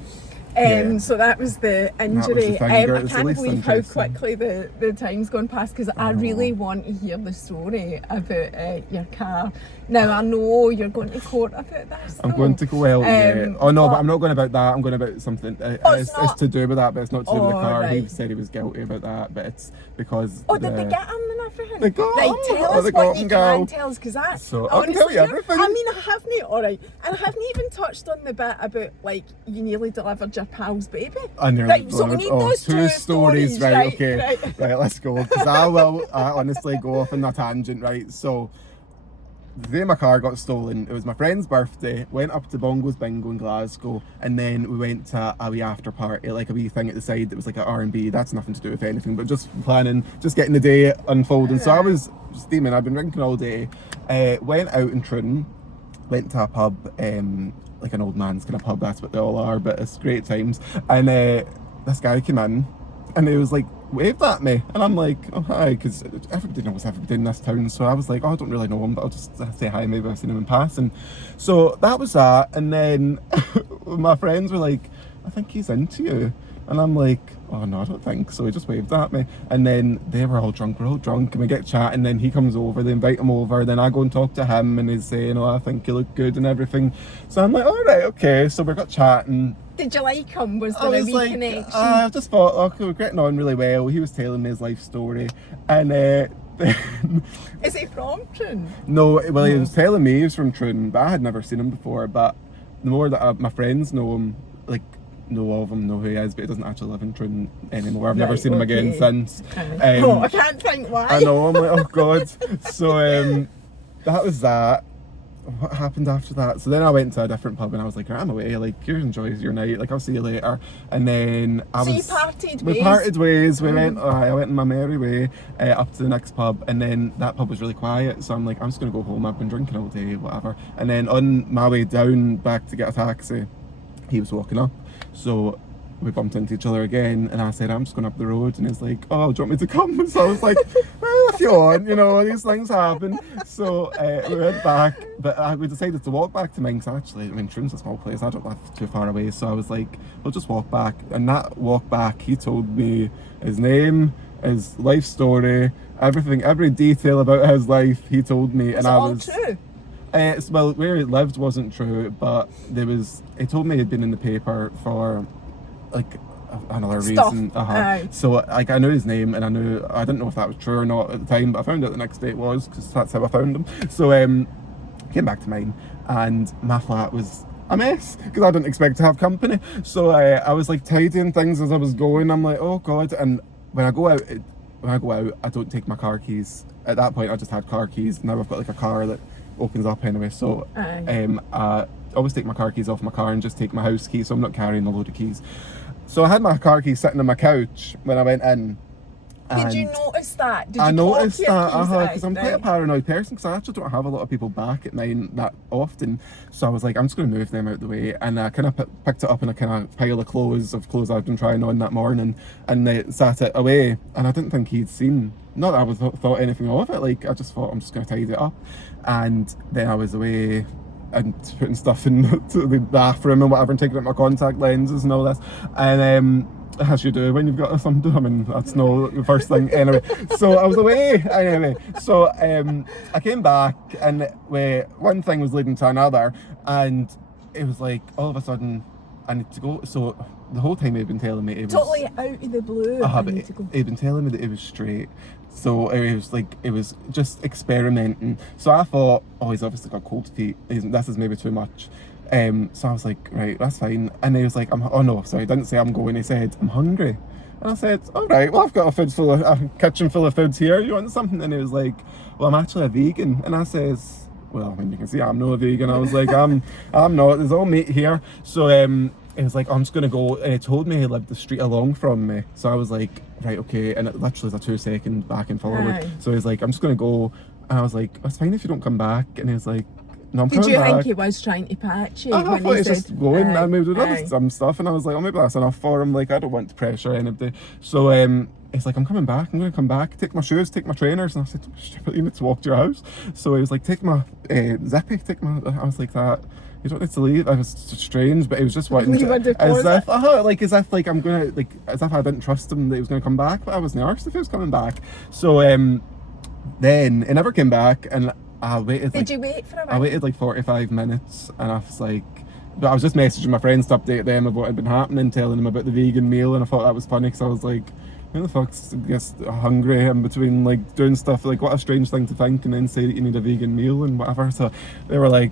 That. So that was the injury. I can't believe how quickly the time's gone past, because I really want to hear the story about your car. Now I know you're going to court about this. I'm going to go, well, yeah. Oh no, but I'm not going about that. I'm going about something. It's to do with that, but it's not to do with the car. Right. He said he was guilty about that, but it's because. Oh, did they get him and everything? They got him. Tell us what you can tell us, because that. So I can tell you everything. I mean, I haven't. All right, and I haven't even touched on the bit about like you nearly delivered your pal's baby. I nearly right, so we need those two stories. Right, okay. Right, let's go. Because I honestly go off on a tangent, right? So the day my car got stolen, it was my friend's birthday, went up to Bongo's Bingo in Glasgow, and then we went to a wee after party, like a wee thing at the side that was like an R&B. That's nothing to do with anything, but just planning, just getting the day unfolding. So I was steaming, I've been drinking all day, went out in Trun, went to a pub, like an old man's kind of pub, that's what they all are, but it's great times. And this guy came in, and he was like, waved at me, and I'm like, oh hi, because everybody knows everybody in this town, so I was like, oh, I don't really know him, but I'll just say hi, maybe I've seen him in passing. So that was that, and then my friends were like, I think he's into you, and I'm like, oh no, I don't think so. He just waved at me, and then they were all drunk, we're all drunk, and we get chatting, then he comes over, they invite him over, then I go and talk to him, and he's saying, oh, I think you look good and everything. So I'm like, all right, okay. So we got chatting. Did you like him? Was there a wee connection? I just thought, okay, we're getting on really well. He was telling me his life story, and Is he from Troon? no, well, he was telling me he was from Troon, but I had never seen him before. But the more that my friends know him, like know of him, know who he is, but he doesn't actually live in Troon anymore. I've never seen him again since. Oh, I can't think why. I know, I'm like, oh god. So that was that. What happened after that? So then I went to a different pub and I was like, right, I'm away, like, you enjoy your night, like, I'll see you later. And then you parted we ways? parted ways. We went, I went in my merry way up to the next pub, and then that pub was really quiet, so I'm like, I'm just gonna go home, I've been drinking all day, whatever. And then on my way down back to get a taxi, he was walking up, so we bumped into each other again, and I said, I'm just going up the road, and he's like, oh, do you want me to come? So I was like, well, if you want, you know, these things happen. So we went back, but we decided to walk back to Minx, actually. I mean, Troon's a small place, I don't live too far away, so I was like, we'll just walk back. And that walk back, he told me his name, his life story, everything, every detail about his life, he told me. Was and it all true? Well, where he lived wasn't true, but he told me he'd been in the paper for like another reason. So like I knew his name, and I didn't know if that was true or not at the time, but I found out the next day it was, because that's how I found him. So came back to mine, and my flat was a mess because I didn't expect to have company. So I was like tidying things as I was going. I'm like, oh god. And when I go out, I don't take my car keys. At that point I just had car keys. Now I've got like a car that opens up anyway, so I always take my car keys off my car and just take my house key, so I'm not carrying a load of keys. So I had my car keys sitting on my couch when I went in. Did you notice that? Did you I noticed that, because I'm quite a paranoid person, because I actually don't have a lot of people back at mine that often. So I was like, I'm just going to move them out the way, and I kind of picked it up in a kind of pile of clothes I've been trying on that morning, and they sat it away, and I didn't think he'd seen, not that I was thought anything of it, like I just thought I'm just going to tidy it up. And then I was away and putting stuff in the bathroom and whatever, and taking out my contact lenses and all this, and as you do when you've got something, I mean, that's no the first thing anyway. So I was away anyway, so I came back, and one thing was leading to another, and it was like all of a sudden I need to go. So the whole time he'd been telling me it was totally out of the blue. He'd been telling me that it was straight. So it was just experimenting. So I thought, oh, he's obviously got cold feet. This is maybe too much. So I was like, right, that's fine. And he was like, oh no, sorry, he didn't say I'm going. He said, I'm hungry. And I said, all right, well, I've got a kitchen full of food here. You want something? And he was like, well, I'm actually a vegan. And I says, well, I mean, you can see I'm not a vegan. I was like, I'm not. There's all meat here. So he was like, I'm just going to go. And he told me he lived the street along from me. So I was like, right, okay. And it literally was a 2-second back and forward. So he's like, I'm just going to go. And I was like, it's fine if you don't come back. And he was like, no, I'm coming back. Did you think he was trying to patch you? I thought he was just going. I moved with some stuff. And I was like, oh, maybe that's enough for him. Like, I don't want to pressure anybody. So he's like, I'm coming back. I'm going to come back. Take my shoes, take my trainers. And I said, you need to walk to your house. So he was like, take my zippy, I was like, that. You don't need to leave. I was strange, but he was just wanting to, as if I'm gonna, like, as if I didn't trust him that he was gonna come back. But I wasn't arsed if he was coming back. So then he never came back, and I waited. Did you wait for him? I waited like 45 minutes, and I was like, but I was just messaging my friends to update them of what had been happening, telling them about the vegan meal, and I thought that was funny, because I was like, who the fuck's just hungry in between like doing stuff? Like, what a strange thing to think, and then say that you need a vegan meal and whatever. So they were like,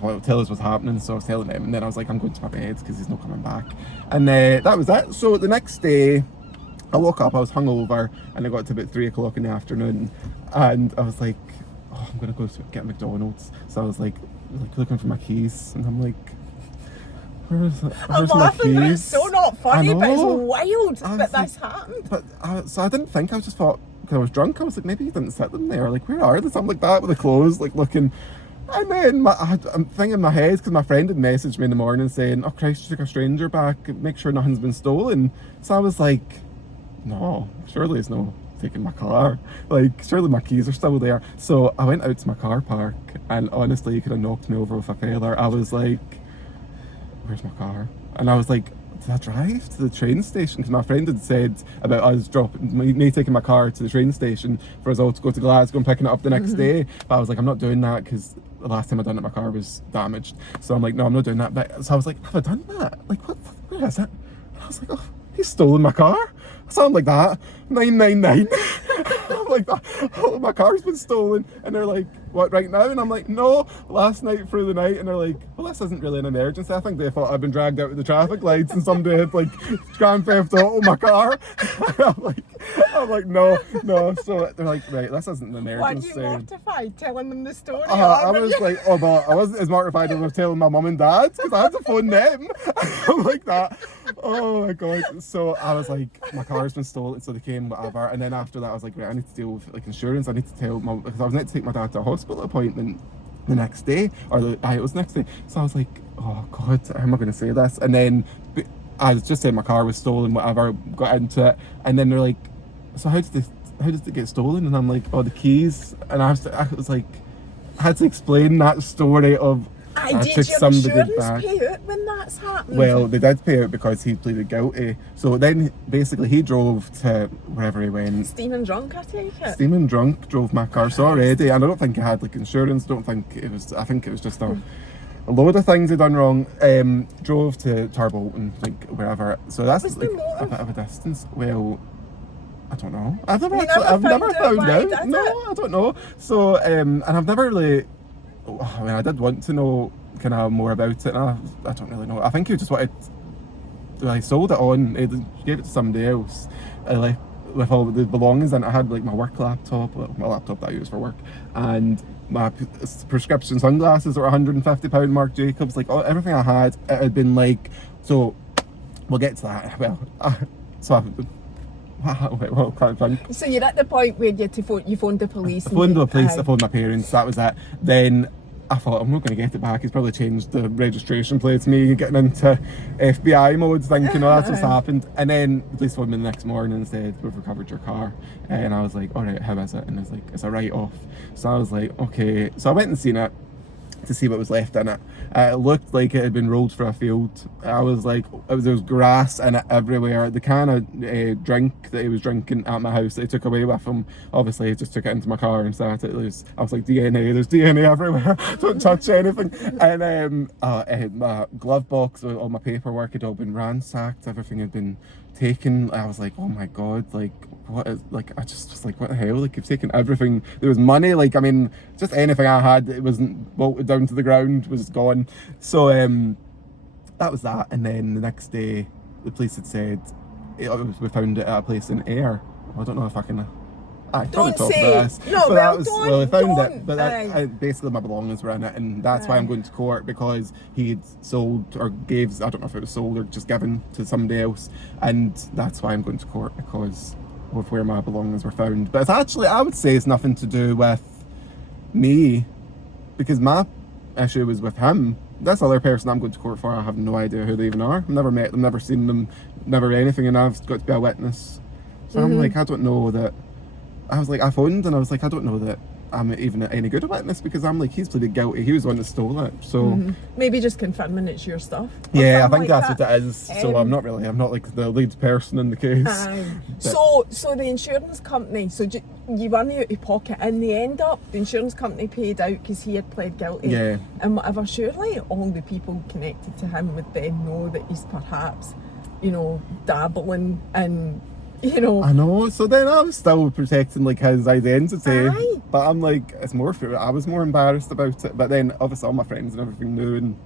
well, tell us what's happening. So I was telling them, and then I was like, I'm going to my bed because he's not coming back. And that was it. So the next day I woke up, I was hungover, and I got to about 3 o'clock in the afternoon, and I was like, oh, I'm gonna go get McDonald's. So I was like looking for my keys, and I'm like, where's I'm my laughing, but it's keys? so not funny, but it's know. wild I that was this happened. But so I didn't think. I just thought, because I was drunk, I was like, maybe you didn't set them there. Like, where are they? Something like that with the clothes, like looking. And then I'm thinking in my head, because my friend had messaged me in the morning saying, oh Christ, you took a stranger back, make sure nothing's been stolen. So I was like, no, surely it's no taking my car. Like, surely my keys are still there. So I went out to my car park, and honestly, you could have knocked me over with a feather. I was like, where's my car? And I was like, did I drive to the train station? Because my friend had said about us me taking my car to the train station for us all to go to Glasgow and picking it up the next day. But I was like, I'm not doing that, because the last time I done it, my car was damaged. So I'm like, no, I'm not doing that. But so I was like, have I done that? Like, where is it? And I was like, oh, he's stolen my car. I sound like that. 999. I'm like, oh, my car's been stolen. And they're like, what, right now? And I'm like, no, last night through the night. And they're like, well, this isn't really an emergency. I think they thought I'd been dragged out of the traffic lights and somebody had like grand theft auto my car. I'm like, no. So they're like, right, this isn't an emergency. Were you mortified telling them the story? I was like, oh, but I wasn't as mortified as I was telling my mum and dad, because I had to phone them. I'm like that. Oh my God. So I was like, my car's been stolen, so they came, whatever. And then after that, I was like, right, I need to deal with like insurance. I need to tell my, because I was meant to take my dad to a hospital appointment the next day, or it was the next day. So I was like, oh God, how am I going to say this? And then I just said my car was stolen, whatever, got into it. And then they're like, so how did it get stolen? And I'm like, oh, the keys. And I was like, I had to explain that story of, I took somebody back. Did your insurance pay out when that's happened? Well, they did pay out because he pleaded guilty. So then, basically, he drove to wherever he went. Steaming drunk, I take it? Steaming drunk, drove my car. So already, and I don't think he had like insurance. I think it was just a load of things he'd done wrong. Drove to Tarbolton, like wherever. So that's like a bit of a distance. Well, I don't know. I've never found out. No, I don't know. So, and I've never really. I mean, I did want to know kind of more about it, and I don't really know. I think he just wanted. I sold it on. He gave it to somebody else, like with all the belongings. And I had like my work laptop, my laptop that I use for work, and my prescription sunglasses were £150 Marc Jacobs. Like everything I had, it had been like. So, we'll get to that. Well, well, can't think. So you're at the point where you phoned the police. I phoned the police, I phoned my parents, that was it. Then I thought, I'm not going to get it back. He's probably changed the registration plates, me getting into FBI mode, thinking, oh, that's what's happened. And then the police phoned me the next morning and said, we've recovered your car. And I was like, all right, how is it? And it's like, it's a write-off. So I was like, okay. So I went and seen it to see what was left in it. It looked like it had been rolled for a field. I was like, there was grass in it everywhere. The can of drink that he was drinking at my house that he took away with him, obviously he just took it into my car and started. I was like, DNA, there's DNA everywhere. Don't touch anything. And my glove box with all my paperwork had all been ransacked. Everything had been taken. I was like, oh my God, like what is, like I just was like, what the hell, like you've taken everything. There was money, like I mean just anything I had that wasn't bolted down to the ground was gone. So that was that. And then the next day the police had said we found it at a place in Ayr. I don't know if I can probably talk about this. No, but that was, well, I found it, but basically my belongings were in it, and that's why I'm going to court, because he had sold or gave, I don't know if it was sold or just given to somebody else, and that's why I'm going to court, because of where my belongings were found. But it's actually, I would say it's nothing to do with me, because my issue was with him. This other person I'm going to court for, I have no idea who they even are. I've never met them, never seen them, never anything, and I've got to be a witness. So I'm like, I don't know that. I was like, I phoned and I was like, I don't know that I'm even any good at witness, because I'm like, he's pleaded guilty, he was the one that stole it. So maybe just confirming it's your stuff. Yeah, I think that's what it is. So I'm not like the lead person in the case. So the insurance company, so you weren't out of pocket in the end up, the insurance company paid out because he had pled guilty. Yeah. And whatever, surely all the people connected to him would then know that he's perhaps, dabbling in, I know. So then I was still protecting like his identity. Aye. But I'm like, it's more for I was more embarrassed about it. But then obviously all my friends and everything knew, and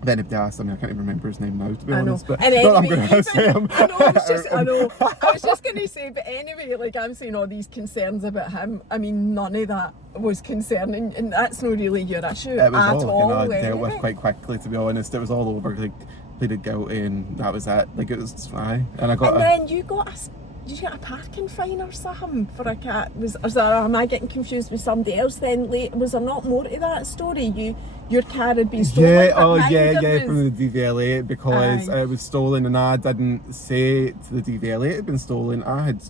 If anybody asks, I mean, I can't even remember his name now, to be honest. But And not that I'm anyway, going to say him. I know, I was just going to say, but anyway, like I'm saying all these concerns about him. I mean, none of that was concerning, and that's not really your issue It was at all. kind of dealt with quite quickly, to be honest. It was all over, like, pleaded guilty, and that was it. Like, it was fine. And I got then you got did you get a parking fine or something for a cat? Am I getting confused with somebody else then? Was there not more to that story? Your car had been stolen? Yeah, from the DVLA, because it was stolen, and I didn't say to the DVLA it had been stolen. I had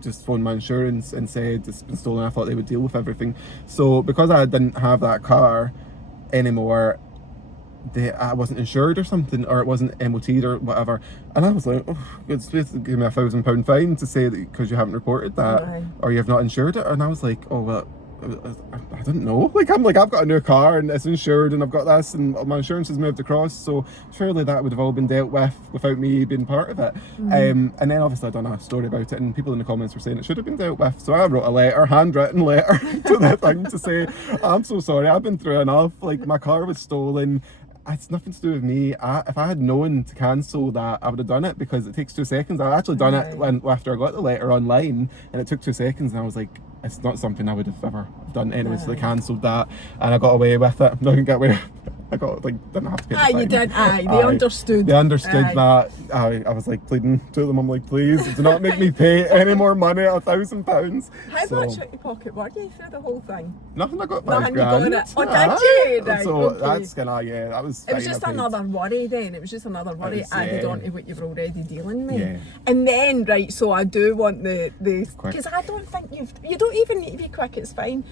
just phoned my insurance and said it's been stolen. I thought they would deal with everything. So because I didn't have that car anymore, I wasn't insured or something, or it wasn't MOT'd or whatever, and I was like, oh, it's supposed to give me £1,000 fine to say that because you haven't reported that or you have not insured it. And I was like, oh well, I didn't know. Like, I'm like, I've got a new car and it's insured and I've got this and my insurance has moved across, so surely that would have all been dealt with without me being part of it. And then obviously I done a story about it, and people in the comments were saying it should have been dealt with, so I wrote a handwritten letter to the thing to say, I'm so sorry, I've been through enough, like my car was stolen. It's nothing to do with me. If I had known to cancel that, I would have done it, because it takes 2 seconds. I actually done it after I got the letter online, and it took 2 seconds, and I was like, it's not something I would have ever done anyway. So they cancelled that, and I got away with it. No, I didn't get away. I got, like, didn't have to pay the fine. You did. They understood. They understood that. I was like pleading to them. I'm like, please do not make me pay any more money, £1,000. How much out your pocket were you through the whole thing? Nothing. I got Nothing, £5,000. you got it. Oh, did you? Right, so okay. that's that was. It was just another worry then. It was just another worry added on to what you were already dealing with. Yeah. And then, right, so I do want the because I don't think you don't even need to be quick, it's fine.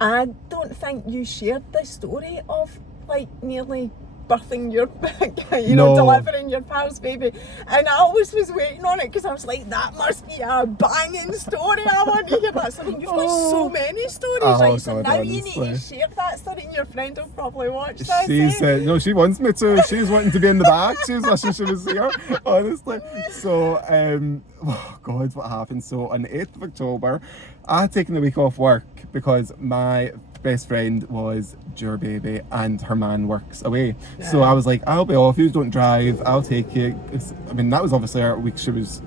I don't think you shared the story of, like, nearly birthing your, delivering your pal's baby, and I always was waiting on it, because I was like, that must be a banging story, I want to hear that story. You've got so many stories, right? So now you need to share that story, and your friend will probably watch this. No, she wants me to. She's wanting to be in the back. She was wishing she was here, honestly. So, oh God, what happened? So on the 8th of October, I had taken the week off work because my best friend was due her baby and her man works away. So I was like, I'll be off, you don't drive, I'll take you. I mean, that was obviously our week she was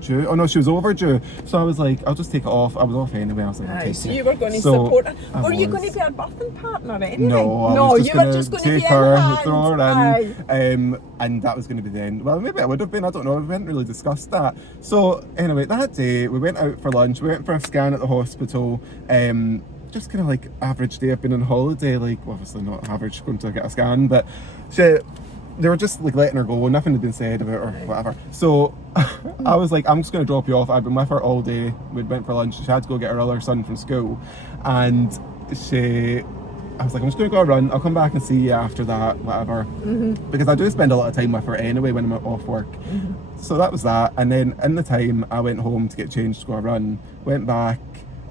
due. Oh no, she was overdue. So I was like, I'll just take it off. I was off anyway. I was like, I'll take so it. you were going to support her. Were you going to be her birthing partner or anything? No, you were just going to take be her, throw her in, and that was going to be the end. Well, maybe I would have been, I don't know, we hadn't really discussed that. So anyway, that day we went out for lunch, we went for a scan at the hospital. Just kind of like average day. I've been on holiday, like, well, obviously not average going to get a scan, but they were just like letting her go, nothing had been said about her, whatever. So I was like, I'm just going to drop you off. I've been with her all day. We went for lunch, she had to go get her other son from school, and I was like, I'm just going to go run, I'll come back and see you after that, whatever. Because I do spend a lot of time with her anyway when I'm off work. So that was that. And then in the time I went home to get changed to go a run, went back,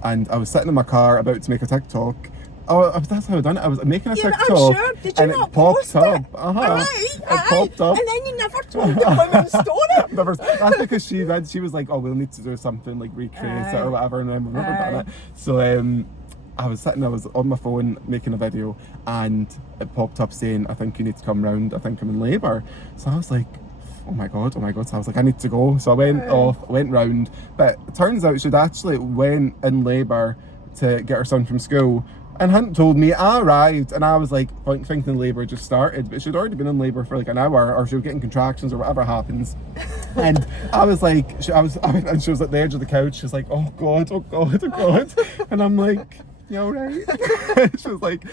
and I was sitting in my car about to make a TikTok. Oh, that's how I done it. I was making a TikTok. I'm sure. Did you and not it popped post up. it? It popped up. And then you never told the women's story. That's because she was like, oh, we'll need to do something, like recreate it or whatever, and then we've never done it. So I was on my phone making a video, and it popped up saying, I think you need to come round, I think I'm in labour. So I was like, oh my god. So I was like, I need to go. So I went round, but it turns out she'd actually went in labour to get her son from school and hadn't told me. I arrived and I was like thinking labour just started, but she'd already been in labour for like an hour, or she was getting contractions or whatever happens. And I was like, and she was at the edge of the couch. She was like, oh god. And I'm like, you alright? She was like,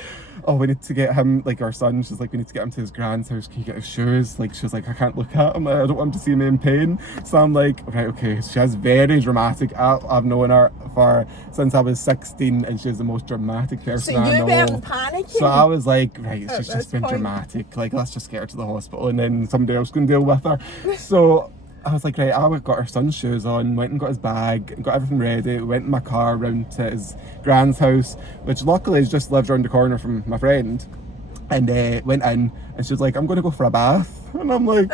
oh, we need to get him, like our son, she's like, we need to get him to his grand's house, can you get his shoes? Like, she was like, I can't look at him, I don't want him to see me in pain. So I'm like, right, okay. She has very dramatic, I've known her since I was 16, and she's the most dramatic person I know. So you weren't panicking? So I was like, right, she's just been dramatic, like, let's just get her to the hospital and then somebody else can deal with her. So I was like, right, I got her son's shoes on, went and got his bag, got everything ready, went in my car round to his grand's house, which luckily is just lived round the corner from my friend, and went in, and she was like, I'm going to go for a bath. And I'm like,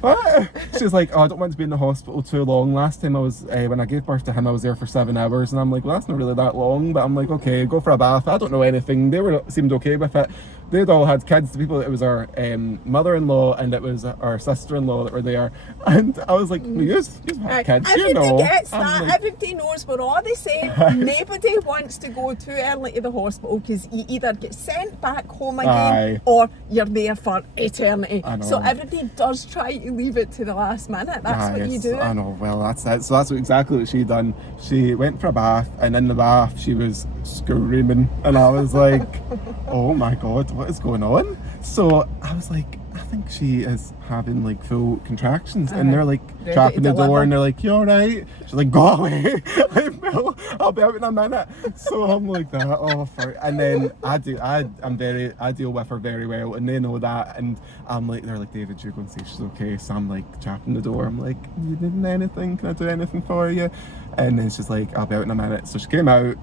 what? She's like, oh, I don't want to be in the hospital too long. Last time I was, when I gave birth to him, I was there for 7 hours. And I'm like, well, that's not really that long. But I'm like, okay, go for a bath. I don't know anything. They seemed okay with it. they'd all had kids. The people, it was our mother-in-law and it was our sister-in-law that were there. And I was like, well, you've had kids, Everybody gets I'm that. like, Everybody knows we're all the same. Nobody wants to go too early to the hospital because you either get sent back home again or you're there for eternity. So everybody does try to leave it to the last minute. That's what you do. I know, well, that's it. So that's exactly what she done. She went for a bath, and in the bath she was screaming, and I was like, oh my god, what is going on? So I was like, I think she is having like full contractions, and they're like tapping the door, and they're like, you alright? She's like, go away. I'll be out in a minute. So I'm like that, oh fuck. And then I deal with her very well, and they know that, and I'm like, they're like, David, you're going to say she's okay. So I'm like tapping the door, I'm like, you need anything? Can I do anything for you? And then she's like, I'll be out in a minute. So she came out,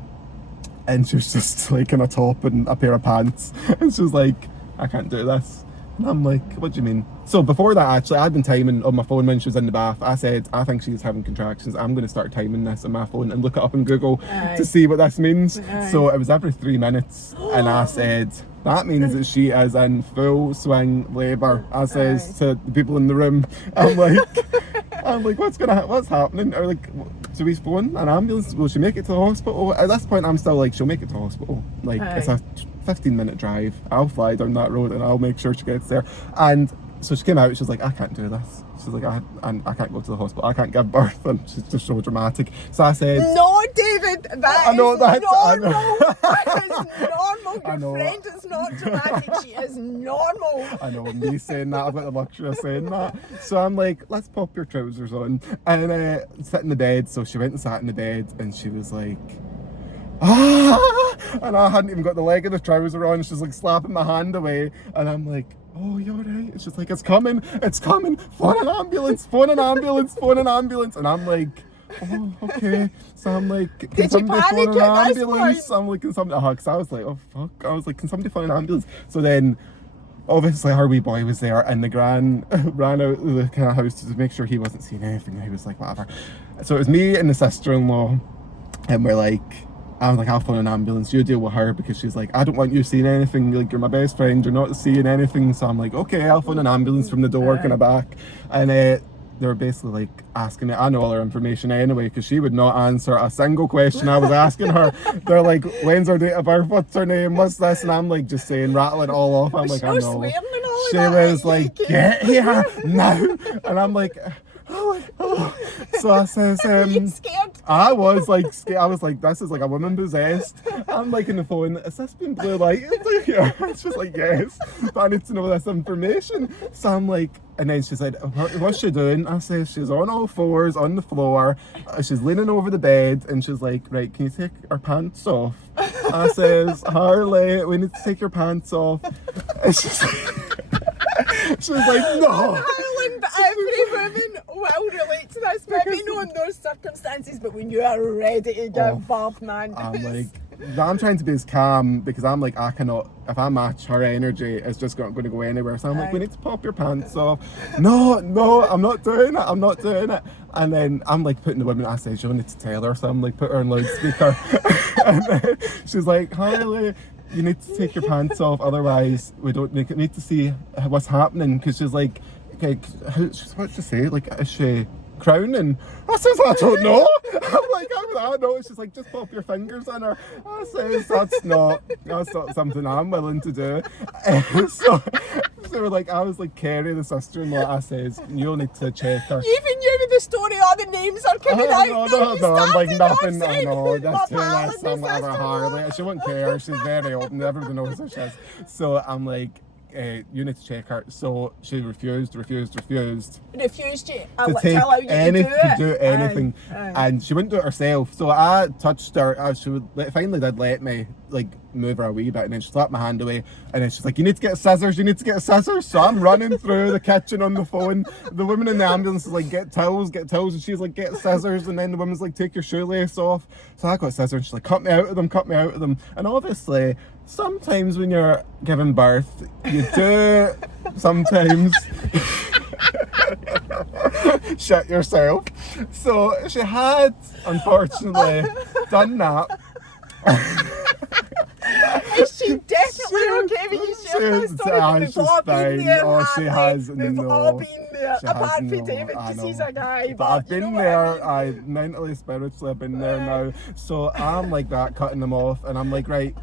and she was just like in a top and a pair of pants, and she was like, I can't do this. And I'm like, what do you mean? So before that, actually, I'd been timing on my phone when she was in the bath. I said, I think she's having contractions. I'm going to start timing this on my phone and look it up on Google to see what this means. So it was every 3 minutes, and I said, that means that she is in full swing labour. I says to the people in the room, I'm like, what's happening? Or like, do we phone an ambulance? Will she make it to the hospital? At this point, I'm still like, she'll make it to the hospital. Like, it's a 15-minute drive. I'll fly down that road and I'll make sure she gets there. And so she came out, she was like, I can't do this. She's like, I can't go to the hospital, I can't give birth. And she's just so dramatic. So I said, no, David, that is normal. That is normal. Your friend is not dramatic, she is normal. I know, me saying that, I've got the luxury of saying that. So I'm like, let's pop your trousers on. And sit in the bed. So she went and sat in the bed, and she was like, and I hadn't even got the leg of the trouser on. She's like slapping my hand away, and I'm like, oh, you're right. It's just like, it's coming, phone an ambulance. And I'm like, oh, okay. So I'm like, can somebody phone an ambulance? I'm like, can somebody, because I was like, oh fuck, I was like, can somebody phone an ambulance? So then obviously her wee boy was there, and the gran ran out of the kind of house to make sure he wasn't seeing anything. He was like, whatever. So it was me and the sister-in-law, and we're like, I was like, I'll phone an ambulance, you deal with her, because she's like, I don't want you seeing anything, like, you're my best friend, you're not seeing anything. So I'm like, okay, I'll phone an ambulance from the door kind of back. And they were basically like asking me, I know all her information anyway, because she would not answer a single question I was asking her. They're like, when's her date of birth, what's her name, what's this? And I'm like, just saying, rattling it all off. I'm like, I know. She was like, get here now. And I'm like, oh. So I says, scared? I was like scared. I was like, this is like a woman possessed. I'm like on the phone, is this been blue light? It's just like, yes, but I need to know this information. So I'm like, and then she said, what's she doing? I said, she's on all fours on the floor. She's leaning over the bed, and she's like, right, can you take her pants off? I says, Harley, we need to take your pants off. And she's like, no. Every woman will relate to this, maybe not in those circumstances, but when you are ready to give birth, man. I'm trying to be as calm, because I'm like, I cannot, if I match her energy, it's just not going to go anywhere. So I'm like, we need to pop your pants off. No, I'm not doing it. And then I'm like putting the women, I say, you need to tell her. So I'm like, put her on loudspeaker. And then she's like, Harley, you need to take your pants off, otherwise we don't need to see what's happening. Because she's like, okay, what's she say? Like, is she crowning? I says, I don't know. I'm like, I don't know. She's like, just pop your fingers in her. I says, that's not something I'm willing to do. So we're like, I was like, Kerry, the sister-in-law, I says, you'll need to check her. Even you with the story, all the names are coming out. No, I'm like, nothing. I know, that's too less. I'm whatever, Harley. She wouldn't care. She's very open. Everybody knows who she is. So I'm like, you need to check her. So she refused you to do anything. And she wouldn't do it herself. So I touched her. She finally did let me like move her a wee bit, and then she slapped my hand away, and then she's like, you need to get scissors. So I'm running through the kitchen on the phone. The woman in the ambulance is like, get towels, and she's like, get scissors. And then the woman's like, take your shoelace off. So I got scissors, and she's like, cut me out of them. And obviously sometimes when you're giving birth, you do sometimes shit yourself. So she had, unfortunately, done that. Is she definitely okay with you that story, but we've all been there, Oh, she has. we've all been there, apart from David, because he's a guy. But I've been there. I mentally, spiritually, I've been there now. So I'm like that, cutting them off, and I'm like, right,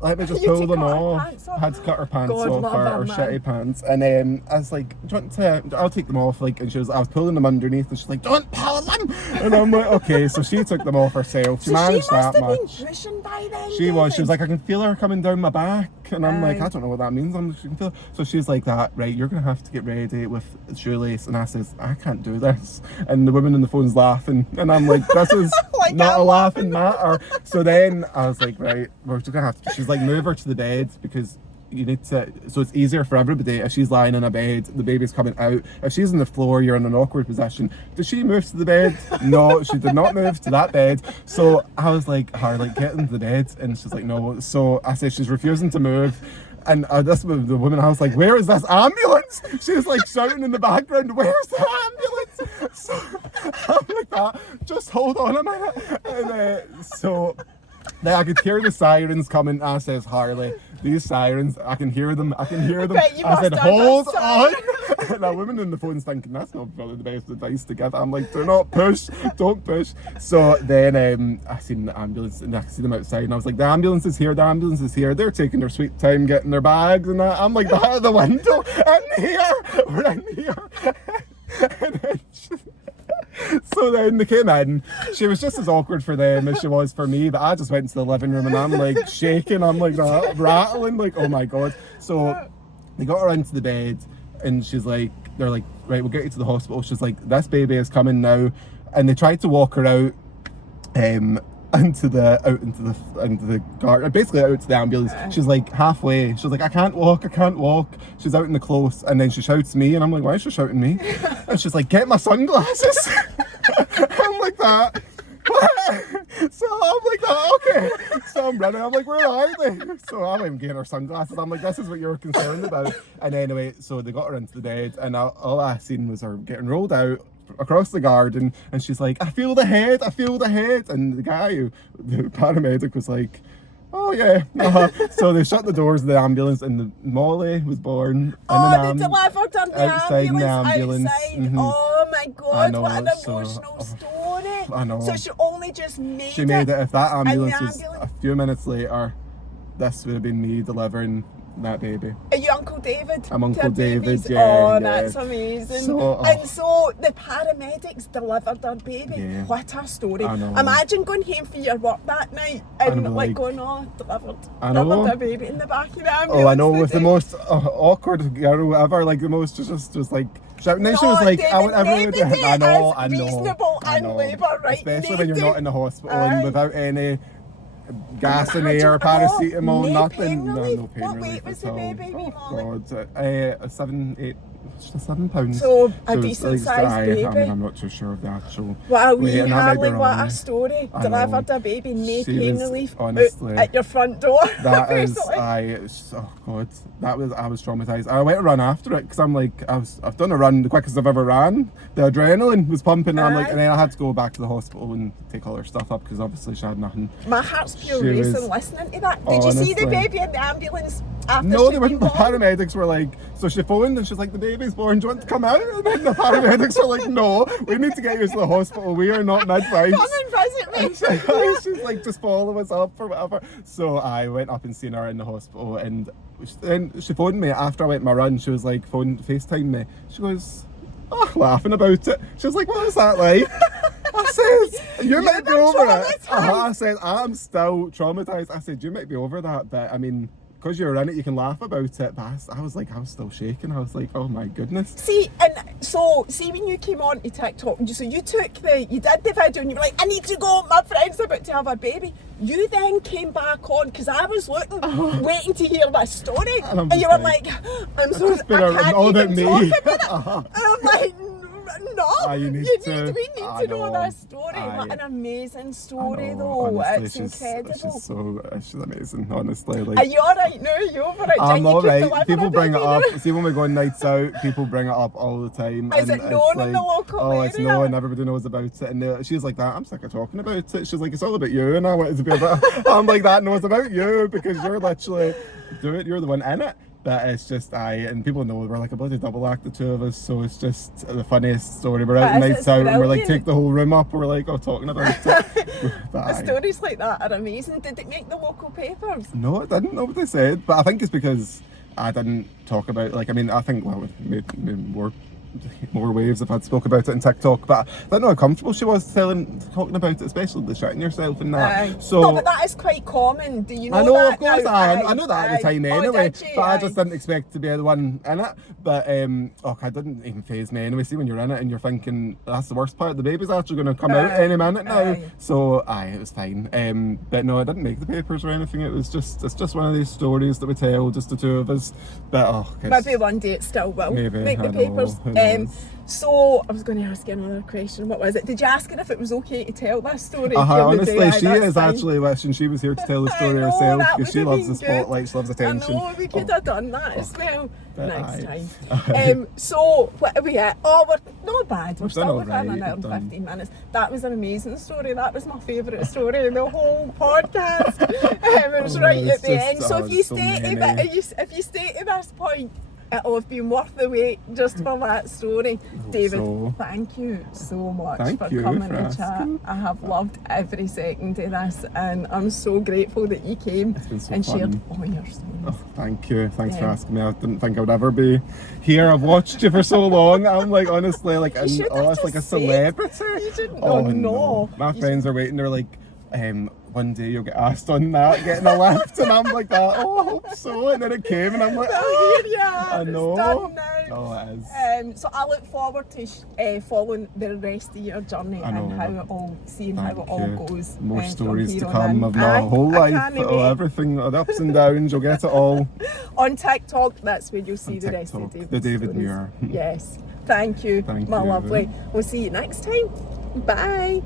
let me just pull them off. I had to cut her pants off, her shitty pants, and then I was like, do you want to? I'll take them off, like, and I was pulling them underneath, and she's like, don't pull them, and I'm like, okay, so she took them off herself. She managed that much. She must have been pushing by then. She was like, I can feel her coming down my back, and I'm like, I don't know what that means. She can feel. So she's like that, right? You're gonna have to get ready with shoelace, and I says, I can't do this, and the woman on the phone's laughing, and I'm like, this is like not a laughing matter. So then I was like, right, we're just gonna have to. She's like, move her to the bed because you need to, so it's easier for everybody. If she's lying in a bed, the baby's coming out. If she's on the floor, you're in an awkward position. Did she move to the bed? No, she did not move to that bed. So I was like, Harley, get into the bed, and she's like, no. So I said, she's refusing to move. And this was the woman, I was like, where is this ambulance? She was like shouting in the background, where's the ambulance? So I'm like that, just hold on a minute. And so then I could hear the sirens coming. I says, Harley, these sirens, I can hear them. I said, hold on. And a woman on the phone's thinking, that's not probably the best advice to give. I'm like, do not push, don't push. So then I seen the ambulance, and I see them outside, and I was like, the ambulance is here, They're taking their sweet time getting their bags and that. I'm like, out of the window, we're in here. And then so then they came in. She was just as awkward for them as she was for me, but I just went to the living room and I'm like shaking, I'm like that, rattling, like, oh my god. So they got her into the bed, and she's like, they're like, right, we'll get you to the hospital. She's like, this baby is coming now. And they tried to walk her out into the garden, basically out to the ambulance. She's like halfway. She's like, I can't walk. She's out in the close, and then she shouts me, and I'm like, why is she shouting me? And she's like, get my sunglasses. I'm like that. So I'm like that, okay. So I'm running, I'm like, where are they? So I'm even getting her sunglasses. I'm like, this is what you're concerned about. And anyway, so they got her into the bed, and all I seen was her getting rolled out across the garden, and she's like, I feel the head. And the guy, the paramedic, was like, oh yeah, So they shut the doors of the ambulance, and the Molly was born. They delivered her outside the ambulance. Outside. Mm-hmm. Oh my god, what an so, emotional story. I know. So she only just made it. She made it. If that ambulance was a few minutes later, this would have been me delivering that baby. Are you Uncle David? I'm Uncle David, babies? yeah. Oh, yeah. That's amazing. And so the paramedics delivered their baby. Yeah. What a story. I know. Imagine going home for your work that night and like going, delivered a baby in the back of the ambulance. Oh, I know, with the most awkward girl ever, like the most just like shouting. Then she was like, I want everyone to. I know. Reasonable and labour, right? Especially when you're not in the hospital and without any gas and air, paracetamol, nothing. No pain what relief weight was at the all. baby, Oh God, 7 pounds. So a decent sized baby. I mean, I'm not too sure of the actual. Wow, weight, wee Harley, what a story! Delivered a baby, no pain relief, honestly, at your front door. That is, oh God, I was traumatized. I went to run after it because I'm like, I've done a run the quickest I've ever ran. The adrenaline was pumping, and I'm like, and then I had to go back to the hospital and take all her stuff up because obviously she had nothing. My heart's pure racing listening to that. Did you see the baby in the ambulance after? No, they weren't. The paramedics were like, so she phoned and she's like, the baby's born, do you want to come out? And then the paramedics were like, no, we need to get you to the hospital, we are not midwives. Come and visit me. She's like, just follow us up or whatever. So I went up and seen her in the hospital, and then she phoned me after I went my run. She was like, FaceTime me. She goes, laughing about it. She was like, what was that like? I said, you might be over it. I said, I'm still traumatized. I said, you might be over that, but I mean, because you're in it, you can laugh about it. But I was still shaking. I was like, oh my goodness. See, when you came on to TikTok, so you did the video and you were like, I need to go, my friend's about to have a baby. You then came back on, because I was waiting to hear this story. And you were like, I'm so sorry, I can't even talk about it. And I'm like, no, we need to know this story. What an amazing story, though. Honestly, it's incredible. She's amazing, honestly. Like, are you alright now? Are you over it? I'm alright. People bring it up. See, when we go on nights out, people bring it up all the time. Is it known in the local area? Oh, it's known. Everybody knows about it. And she's like that. I'm sick of talking about it. She's like, it's all about you. And I wanted to be about I'm like, that knows about you because you're literally you're the one in it. But it's just and people know we're like a bloody double act, the two of us, so it's just the funniest story. We're out nights out and we're like take the whole room up, we're like talking about it. The stories like that are amazing. Did it make the local papers? No, it didn't, nobody said, but I think it's because I didn't talk about, like, I mean, I think, well, it made more waves if I'd spoke about it on TikTok, but I don't know how comfortable she was talking about it, especially the shitting yourself and that. So no, but that is quite common. Do you know I know, that? of course, now? I know that at the time anyway, did you? but I just didn't expect to be the one in it. But I didn't even faze me anyway. See, when you're in it and you're thinking that's the worst part, the baby's actually going to come out any minute now. So it was fine. But no, I didn't make the papers or anything. It's just one of these stories that we tell, just the two of us. But maybe one day it still will maybe, make the papers. So I was going to ask you another question. What was it? Did you ask her if it was okay to tell this story? Honestly, she is actually wishing she was here to tell the story herself, because she loves the spotlight, she loves attention. I know, we could have done that as well next time. So what are we at? Oh, we're not bad. We're still within an hour and 15 minutes. That was an amazing story. That was my favourite story in the whole podcast. It was right at the end. So if you stay to this point, it'll have been worth the wait just for that story. David, thank you so much for coming to chat. I have loved every second of this, and I'm so grateful that you came and shared all your stories. Oh, thank you. Thanks for asking me. I didn't think I would ever be here. I've watched you for so long. I'm like, honestly, like, it's like a celebrity. You didn't no. My friends are waiting. They're like, one day you'll get asked on that, getting a lift, and I'm like that. Oh, I hope so. And then it came, and I'm like, here you are. I know. It's done now. Oh, it is. So I look forward to following the rest of your journey and how it all goes. More stories to come of my whole life, everything, the ups and downs. You'll get it all. On TikTok, that's where you'll see the rest of the David Muir. Yes. Thank you, my lovely. We'll see you next time. Bye.